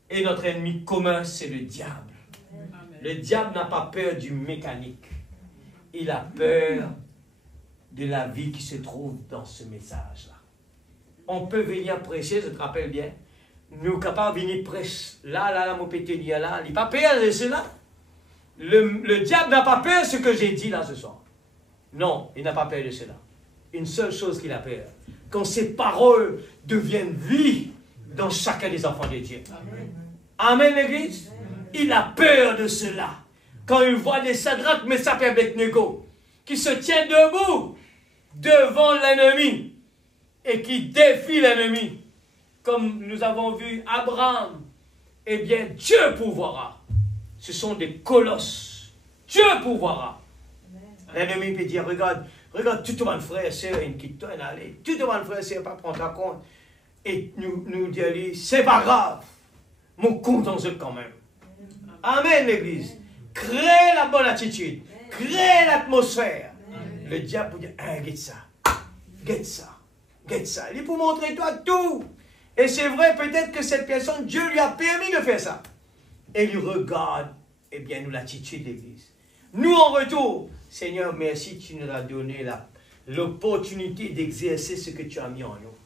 Et notre ennemi commun, c'est le diable. Amen. Le diable n'a pas peur du mécanique. Il a peur de la vie qui se trouve dans ce message-là. On peut venir prêcher, je te rappelle bien. Nous sommes capables de venir prêcher. Là, mon pété, là. Il n'a pas peur de cela. Le diable n'a pas peur de ce que j'ai dit là ce soir. Non, il n'a pas peur de cela. Une seule chose qu'il a peur. Quand ces paroles deviennent vie dans chacun des enfants de Dieu. Amen, Amen l'Église. Il a peur de cela. Quand il voit des Shadrach, Meshach et Abednego qui se tiennent debout devant l'ennemi et qui défient l'ennemi, comme nous avons vu Abraham, eh bien Dieu pourvoira. Ce sont des colosses. Dieu pourvoira. L'ennemi peut dire, regarde, tout le monde frère et sœur, il quitte toi, allez. Tout le monde frère et sœur, pas prendre en compte. Et nous dire, c'est pas grave. Mon compte dans eux quand même. Amen l'Église. Crée la bonne attitude. Crée l'atmosphère. Le diable peut dire, guette ça. Il est pour montrer toi tout. Et c'est vrai, peut-être que cette personne, Dieu lui a permis de faire ça. Et il regarde, eh bien, nous, l'attitude de l'Église. Nous, en retour, Seigneur, merci, tu nous as donné l'opportunité d'exercer ce que tu as mis en nous.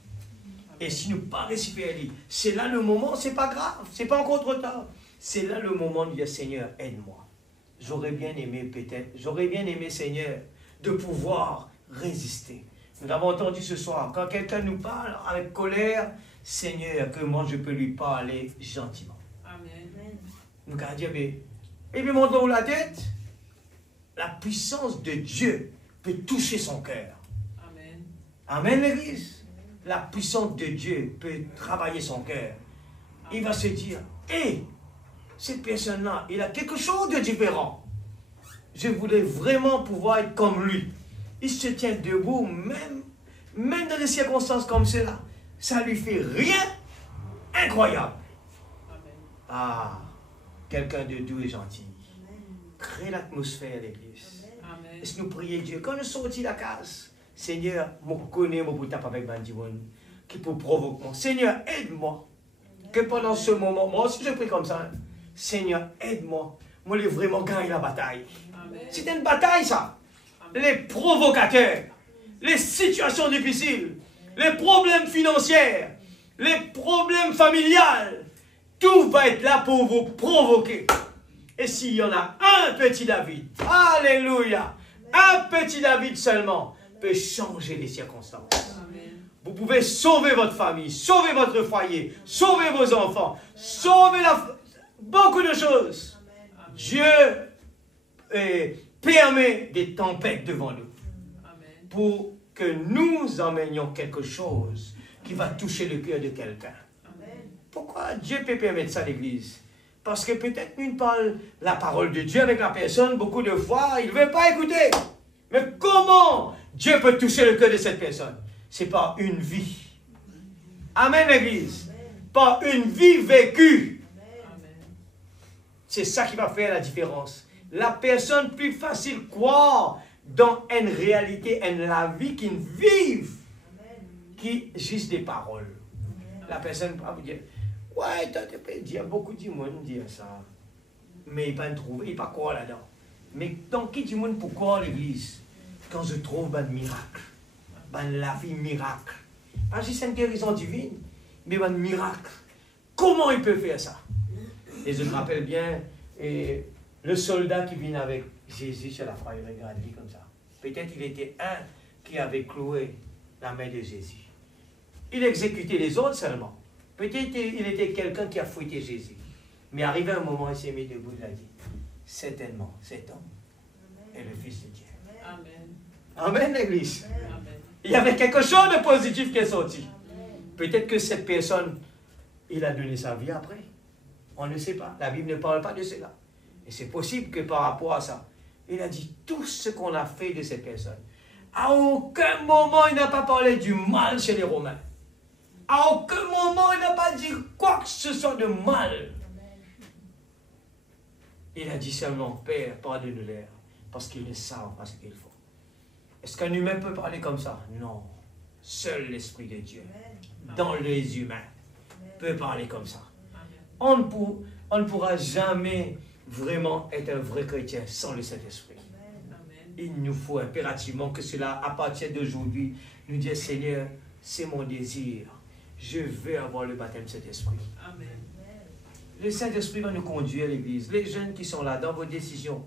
Et si nous pas récupérer, c'est là le moment, c'est pas grave, c'est pas encore trop tard. C'est là le moment de dire, Seigneur, aide-moi. J'aurais bien aimé Seigneur, de pouvoir résister. Nous avons entendu ce soir, quand quelqu'un nous parle avec colère, Seigneur, que moi je peux lui parler gentiment. Amen. Nous allons dire, mais, et puis montre-nous la tête. La puissance de Dieu peut toucher son cœur. Amen. Amen, l'Église. La puissance de Dieu peut travailler son cœur. Il va se dire, hé, cette personne-là, il a quelque chose de différent. Je voulais vraiment pouvoir être comme lui. Il se tient debout, même dans des circonstances comme cela. Ça lui fait rien. Incroyable. Amen. Ah, quelqu'un de doux et gentil. Crée l'atmosphère, l'Église. Est-ce nous prions Dieu? Quand nous sortis de la case, Seigneur, je connais mon boutap avec Bandimon, qui peut provoquer. Seigneur, aide-moi. Que pendant ce moment, moi aussi je prie comme ça. Seigneur, aide-moi. Moi, je vais vraiment gagner la bataille. C'est une bataille, ça. Amen. Les provocateurs, les situations difficiles, les problèmes financiers, les problèmes familiales, tout va être là pour vous provoquer. Et s'il y en a un petit David, alléluia, un petit David seulement peut changer les circonstances. Amen. Vous pouvez sauver votre famille, sauver votre foyer, sauver vos enfants, sauver beaucoup de choses. Amen. Dieu permet des tempêtes devant nous. Amen. Pour que nous emmenions quelque chose qui va toucher le cœur de quelqu'un. Pourquoi Dieu peut permettre ça à l'Église? Parce que peut-être nous parle la parole de Dieu avec la personne, beaucoup de fois, il ne veut pas écouter. Mais comment Dieu peut toucher le cœur de cette personne? C'est par une vie. Amen, l'Église. Par une vie vécue. C'est ça qui va faire la différence. La personne plus facile croire dans une réalité, la vie qu'ils vivent, qui juste des paroles. La personne va vous dire, ouais, tu peux dire, beaucoup de monde dire ça. Mais il ne pas trouver, il ne pas croire là-dedans. Mais dans qui du monde pour croire l'Église? Quand je trouve un miracle, la vie miracle. Pas juste une guérison divine, mais un miracle. Comment il peut faire ça? Et je me rappelle bien, le soldat qui vient avec Jésus sur la croix, il regarde lui comme ça. Peut-être il était un qui avait cloué la main de Jésus. Il exécutait les autres seulement. Peut-être il était quelqu'un qui a fouetté Jésus. Mais arrivé un moment, il s'est mis debout, il a dit, certainement, cet homme est le Fils de Dieu. Amen. Amen, l'Église. Il y avait quelque chose de positif qui est sorti. Peut-être que cette personne il a donné sa vie après. On ne sait pas. La Bible ne parle pas de cela. Et c'est possible que par rapport à ça, il a dit tout ce qu'on a fait de cette personne. À aucun moment, il n'a pas parlé du mal chez les Romains. À aucun moment, il n'a pas dit quoi que ce soit de mal. Il a dit seulement, Père, pardonne-leur, parce qu'ils ne savent pas ce qu'ils font. Est-ce qu'un humain peut parler comme ça? Non. Seul l'Esprit de Dieu, dans les humains, peut parler comme ça. On ne pourra jamais vraiment être un vrai chrétien sans le Saint-Esprit. Il nous faut impérativement que cela, à partir d'aujourd'hui, nous dire, Seigneur, c'est mon désir. Je veux avoir le baptême de cet esprit. Amen. Le Saint-Esprit va nous conduire à l'église. Les jeunes qui sont là, dans vos décisions,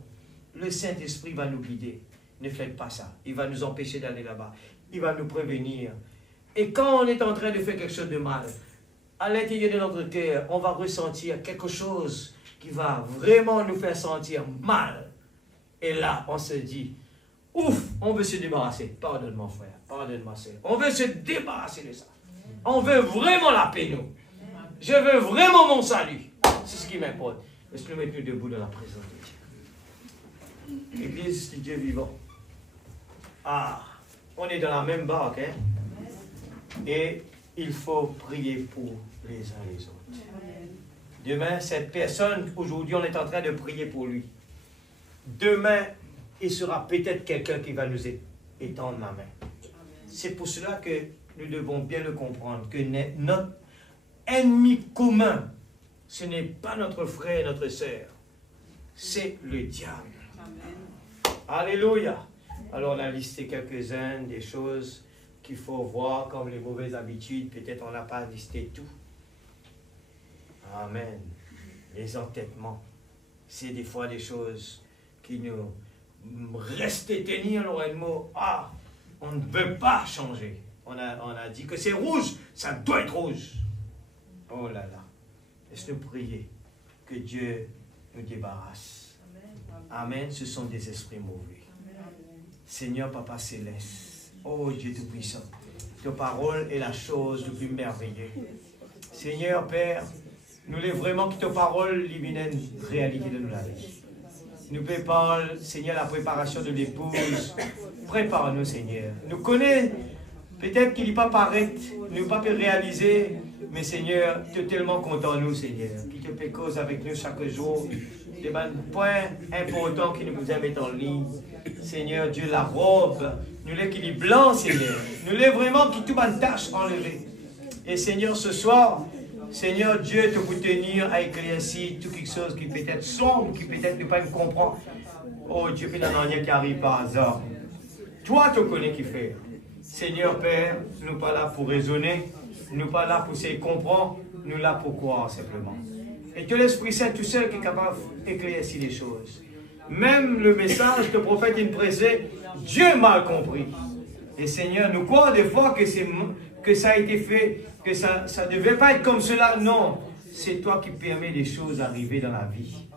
le Saint-Esprit va nous guider. Ne faites pas ça. Il va nous empêcher d'aller là-bas. Il va nous prévenir. Et quand on est en train de faire quelque chose de mal, à l'intérieur de notre cœur, on va ressentir quelque chose qui va vraiment nous faire sentir mal. Et là, on se dit, ouf, on veut se débarrasser. Pardonne-moi, frère. Pardonne-moi, sœur. On veut se débarrasser de ça. On veut vraiment la paix, nous. Je veux vraiment mon salut. C'est ce qui m'importe. Laisse-nous mettre nous debout dans la présence de Dieu. Église du Dieu vivant. Ah, on est dans la même barque, hein? Et il faut prier pour les uns les autres. Demain, cette personne, aujourd'hui, on est en train de prier pour lui. Demain, il sera peut-être quelqu'un qui va nous étendre la main. C'est pour cela que nous devons bien le comprendre, que notre ennemi commun, ce n'est pas notre frère, notre sœur, c'est le diable. Amen. Alléluia. Alors on a listé quelques-unes des choses qu'il faut voir comme les mauvaises habitudes. Peut-être on n'a pas listé tout. Amen. Les entêtements, c'est des fois des choses qui nous restent tenir l'oreille. Ah, on ne veut pas changer. On a dit que c'est rouge, ça doit être rouge. Oh là là. Laisse-nous prier que Dieu nous débarrasse. Amen. Ce sont des esprits mauvais. Seigneur Papa Céleste, oh Dieu Tout-Puissant, ta parole est la chose la plus merveilleuse. Seigneur Père, nous voulons vraiment que ta parole divine réalité de la vie. Nous préparons, Seigneur, la préparation de l'épouse. Prépare-nous, Seigneur. Nous connaissons, peut-être qu'il n'est pas paraître, nous ne pas réaliser, mais Seigneur, tu es tellement content, nous, Seigneur, qui te fait cause avec nous chaque jour. Des points importants qui nous mettent en ligne. Seigneur Dieu, la robe, nous l'est qu'il est blanc, Seigneur. Nous l'est vraiment qui tout une tâche enlevée. Et Seigneur, ce soir, Seigneur Dieu, te pour tenir à éclaircir tout quelque chose qui peut être sombre, qui peut-être ne pas me comprendre. Oh Dieu, puis il n'y a rien qui arrive par hasard. Toi, tu connais qui fait. Seigneur Père, nous ne sommes pas là pour raisonner, nous ne sommes pas là pour essayer de comprendre, nous sommes là pour croire simplement. Et que l'Esprit Saint tout seul qui est capable d'éclaircir les choses. Même le message que le prophète nous prêchait, Dieu mal compris. Et Seigneur, nous croyons des fois que ça a été fait, que ça ne devait pas être comme cela. Non, c'est toi qui permets des choses d'arriver dans la vie.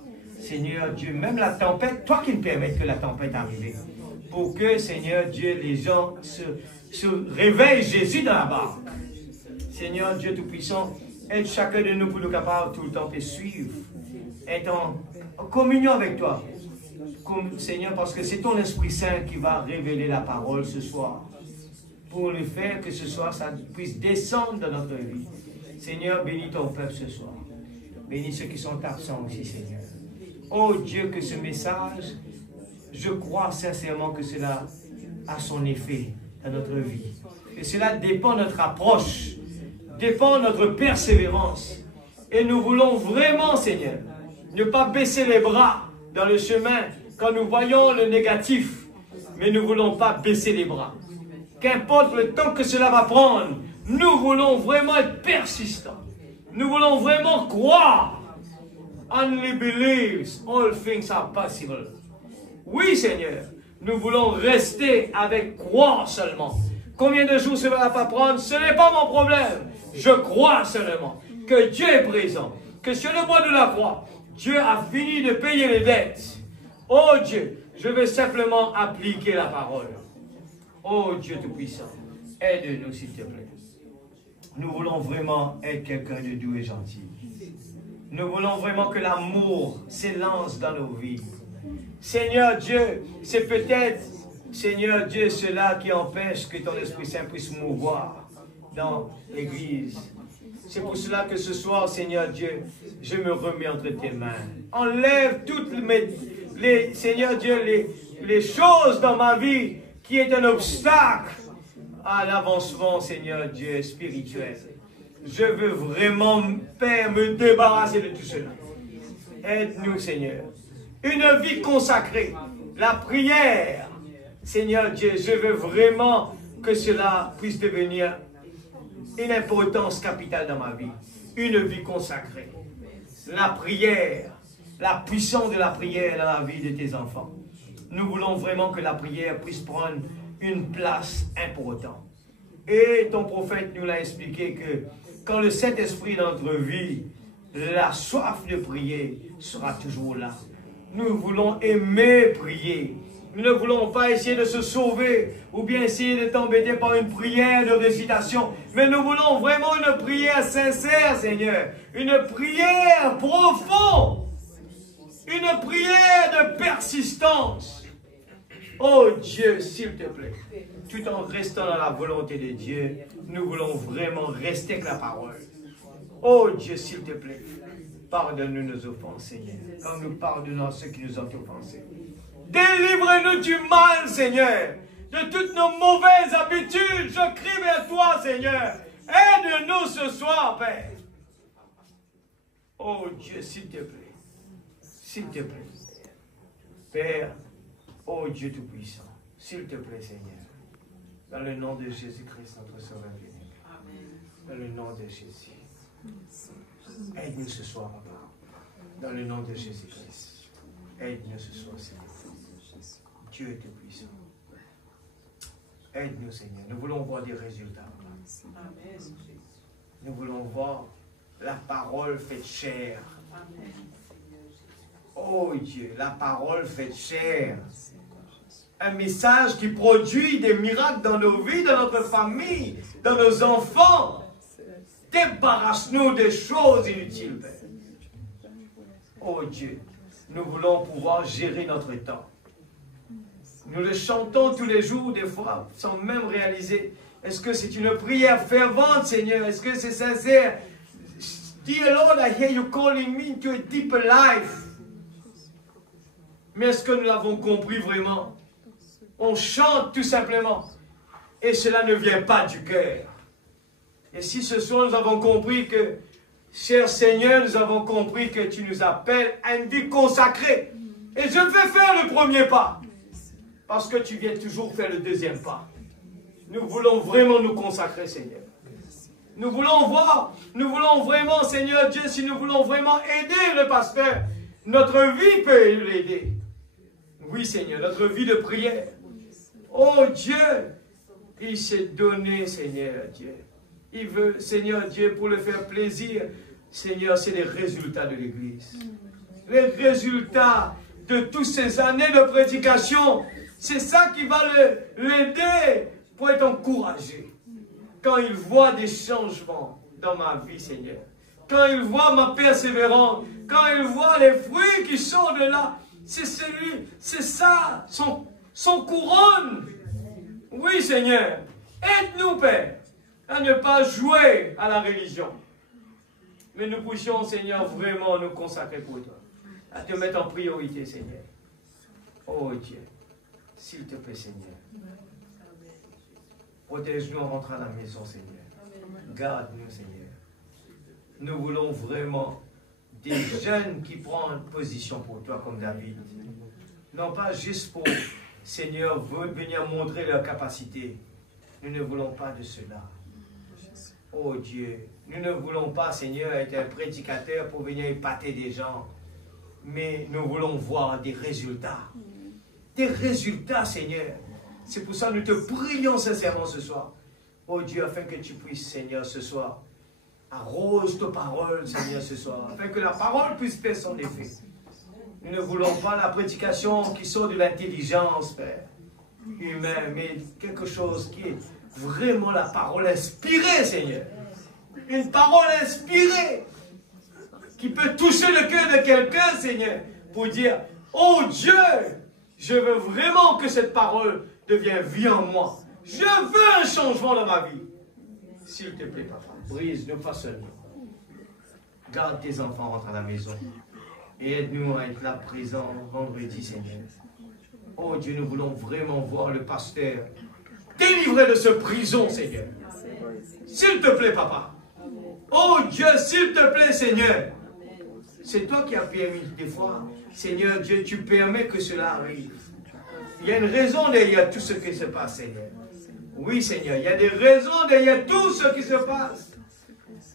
Seigneur Dieu, même la tempête, toi qui me permets que la tempête arrive. Pour que, Seigneur Dieu, les gens se réveillent Jésus dans la barque. Seigneur Dieu Tout-Puissant, aide chacun de nous pour nous capables tout le temps de suivre. Être en communion avec toi. Seigneur, parce que c'est ton Esprit Saint qui va révéler la parole ce soir. Pour le faire que ce soir, ça puisse descendre dans notre vie. Seigneur, bénis ton peuple ce soir. Bénis ceux qui sont absents aussi, Seigneur. Oh Dieu, que ce message, je crois sincèrement que cela a son effet dans notre vie. Et cela dépend de notre approche, dépend de notre persévérance. Et nous voulons vraiment, Seigneur, ne pas baisser les bras dans le chemin quand nous voyons le négatif. Mais nous ne voulons pas baisser les bras. Qu'importe le temps que cela va prendre, nous voulons vraiment être persistants. Nous voulons vraiment croire. Only believes, all things are possible. Oui, Seigneur, nous voulons rester avec croire seulement. Combien de jours cela va pas prendre, ce n'est pas mon problème. Je crois seulement que Dieu est présent, que sur le bois de la croix, Dieu a fini de payer les dettes. Oh Dieu, je veux simplement appliquer la parole. Oh Dieu Tout-Puissant, aide-nous s'il te plaît. Nous voulons vraiment être quelqu'un de doux et gentil. Nous voulons vraiment que l'amour s'élance dans nos vies. Seigneur Dieu, c'est peut-être, Seigneur Dieu, cela qui empêche que ton Esprit Saint puisse mouvoir dans l'Église. C'est pour cela que ce soir, Seigneur Dieu, je me remets entre tes mains. Enlève toutes Seigneur Dieu, les choses dans ma vie qui est un obstacle à l'avancement, Seigneur Dieu, spirituel. Je veux vraiment, Père, me débarrasser de tout cela. Aide-nous, Seigneur. Une vie consacrée, la prière, Seigneur Dieu, je veux vraiment que cela puisse devenir une importance capitale dans ma vie. Une vie consacrée. La prière, la puissance de la prière dans la vie de tes enfants. Nous voulons vraiment que la prière puisse prendre une place importante. Et ton prophète nous l'a expliqué que quand le Saint-Esprit est dans notre vie, la soif de prier sera toujours là. Nous voulons aimer prier. Nous ne voulons pas essayer de se sauver ou bien essayer de t'embêter par une prière de récitation. Mais nous voulons vraiment une prière sincère, Seigneur. Une prière profonde. Une prière de persistance. Oh Dieu, s'il te plaît, tout en restant dans la volonté de Dieu, nous voulons vraiment rester avec la parole. Oh Dieu, s'il te plaît, pardonne-nous nos offenses, Seigneur, quand nous pardonnons ceux qui nous ont offensés. Délivre-nous du mal, Seigneur, de toutes nos mauvaises habitudes. Je crie vers toi, Seigneur. Aide-nous ce soir, Père. Oh Dieu, s'il te plaît. S'il te plaît. Père, oh Dieu Tout-Puissant, s'il te plaît, Seigneur. Dans le nom de Jésus-Christ, notre Sauveur béni. Dans le nom de Jésus. Aide-nous ce soir, Papa. Dans le nom de Jésus-Christ. Aide-nous ce soir, Seigneur. Dieu est tout-puissant. Aide-nous, Seigneur. Nous voulons voir des résultats. Amen. Nous voulons voir la parole faite chair. Amen. Oh Dieu, la parole faite chair. Un message qui produit des miracles dans nos vies, dans notre famille, dans nos enfants. Débarrasse-nous des choses inutiles, Père. Oh Dieu, nous voulons pouvoir gérer notre temps. Nous le chantons tous les jours, des fois, sans même réaliser. Est-ce que c'est une prière fervente, Seigneur? Est-ce que c'est sincère? Dear Lord, I hear you calling me to a deeper life. Mais est-ce que nous l'avons compris vraiment? On chante tout simplement. Et cela ne vient pas du cœur. Et si ce soir nous avons compris que, cher Seigneur, nous avons compris que tu nous appelles à une vie consacrée. Et je vais faire le premier pas. Parce que tu viens toujours faire le deuxième pas. Nous voulons vraiment nous consacrer, Seigneur. Nous voulons voir, nous voulons vraiment, Seigneur Dieu, si nous voulons vraiment aider le pasteur, notre vie peut l'aider. Oui, Seigneur, notre vie de prière. Oh Dieu, il s'est donné, Seigneur Dieu. Il veut, Seigneur Dieu, pour le faire plaisir, Seigneur, c'est les résultats de l'Église. Les résultats de toutes ces années de prédication. C'est ça qui va l'aider pour être encouragé. Quand il voit des changements dans ma vie, Seigneur. Quand il voit ma persévérance. Quand il voit les fruits qui sont de là. C'est ça, son couronne. Oui, Seigneur. Aide-nous, Père, à ne pas jouer à la religion. Mais nous puissions, Seigneur, vraiment nous consacrer pour toi. À te mettre en priorité, Seigneur. Oh Dieu. S'il te plaît, Seigneur. Protège-nous en rentrant à la maison, Seigneur. Garde-nous, Seigneur. Nous voulons vraiment des jeunes qui prennent position pour toi comme David. Non pas juste pour, Seigneur, venir montrer leur capacité. Nous ne voulons pas de cela. Oh Dieu, nous ne voulons pas, Seigneur, être un prédicateur pour venir épater des gens. Mais nous voulons voir des résultats. Des résultats, Seigneur. C'est pour ça que nous te prions sincèrement ce soir. Oh Dieu, afin que tu puisses, Seigneur, ce soir, arrose ta parole, Seigneur, ce soir, afin que la parole puisse faire son effet. Nous ne voulons pas la prédication qui sort de l'intelligence, Père, humaine, mais quelque chose qui est vraiment la parole inspirée, Seigneur. une parole inspirée qui peut toucher le cœur de quelqu'un, Seigneur, pour dire, oh Dieu, je veux vraiment que cette parole devienne vie en moi. Je veux un changement dans ma vie. S'il te plaît, papa, brise-nous pas seulement. Garde tes enfants, rentre à la maison. Et aide-nous à être là présents vendredi, Seigneur. Oh Dieu, nous voulons vraiment voir le pasteur délivré de ce prison, Seigneur. S'il te plaît, papa. Oh Dieu, s'il te plaît, Seigneur. C'est toi qui as permis des fois. Seigneur Dieu, tu permets que cela arrive. Il y a une raison derrière tout ce qui se passe, Seigneur. Oui, Seigneur, il y a des raisons derrière tout ce qui se passe.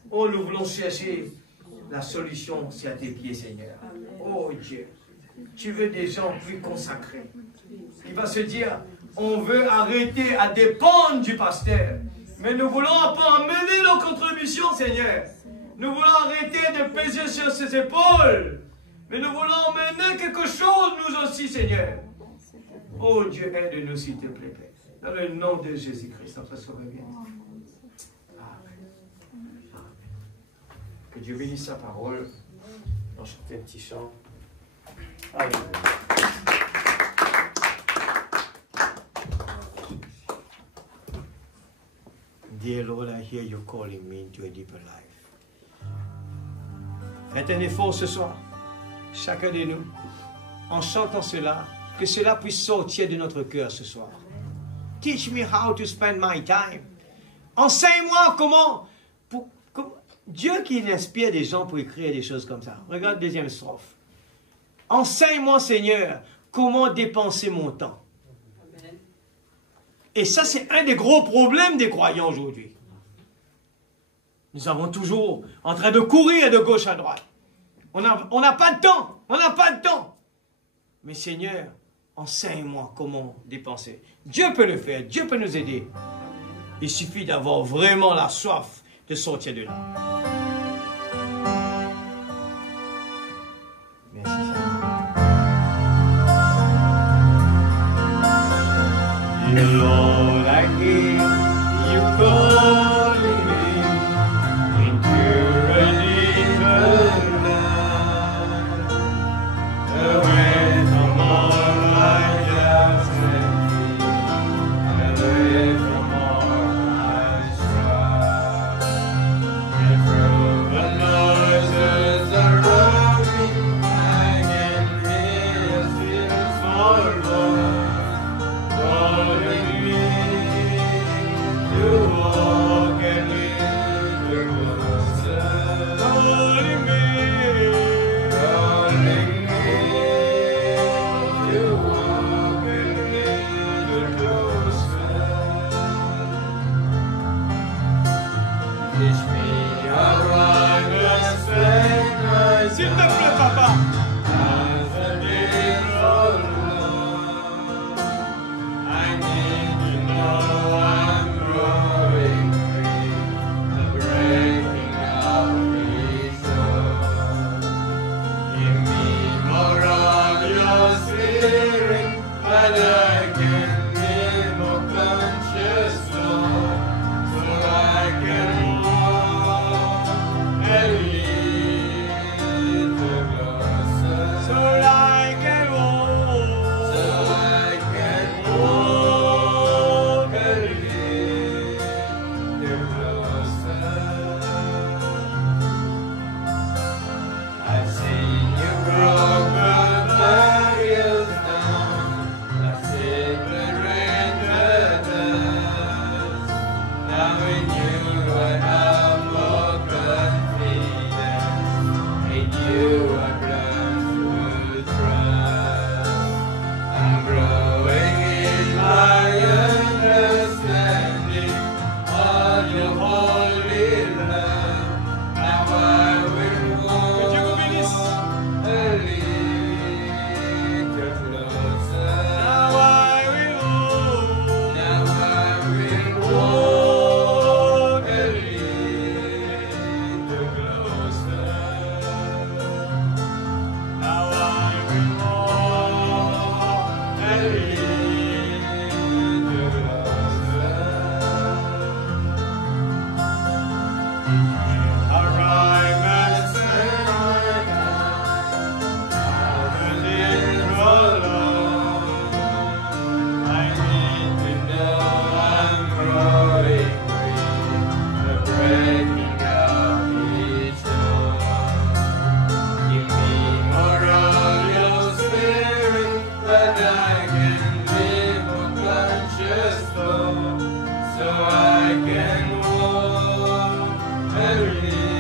Oh, nous voulons chercher la solution, c'est à tes pieds, Seigneur. Oh Dieu, tu veux des gens plus consacrés. Il va se dire, on veut arrêter à dépendre du pasteur. Mais nous voulons emmener nos contributions, Seigneur. Nous voulons arrêter de peser sur ses épaules. Mais nous voulons emmener quelque chose, nous aussi, Seigneur. Oh Dieu, aide-nous, s'il te plaît, Père. Dans le nom de Jésus-Christ, notre Sauveur bien. Amen. Que Dieu bénisse sa parole. On chante un petit chant. Alléluia. Dear Lord, I hear you calling me into a deeper life. Faites un effort ce soir, chacun de nous, en chantant cela, que cela puisse sortir de notre cœur ce soir. Teach me how to spend my time. Enseigne-moi comment Dieu qui inspire des gens pour écrire des choses comme ça. Regarde la deuxième strophe. Enseigne-moi, Seigneur, comment dépenser mon temps. Et ça, c'est un des gros problèmes des croyants aujourd'hui. Nous avons toujours en train de courir de gauche à droite. On n'a pas de temps. On n'a pas de temps. Mais Seigneur, enseigne-moi comment dépenser. Dieu peut le faire. Dieu peut nous aider. Il suffit d'avoir vraiment la soif de sortir de là. Merci Seigneur. Lord, I hear you calling me into a deeper night, away from all I just and away from all I strive, and through the noises around me, I can hear still small voice. S'il te plaît, papa. I can walk, I really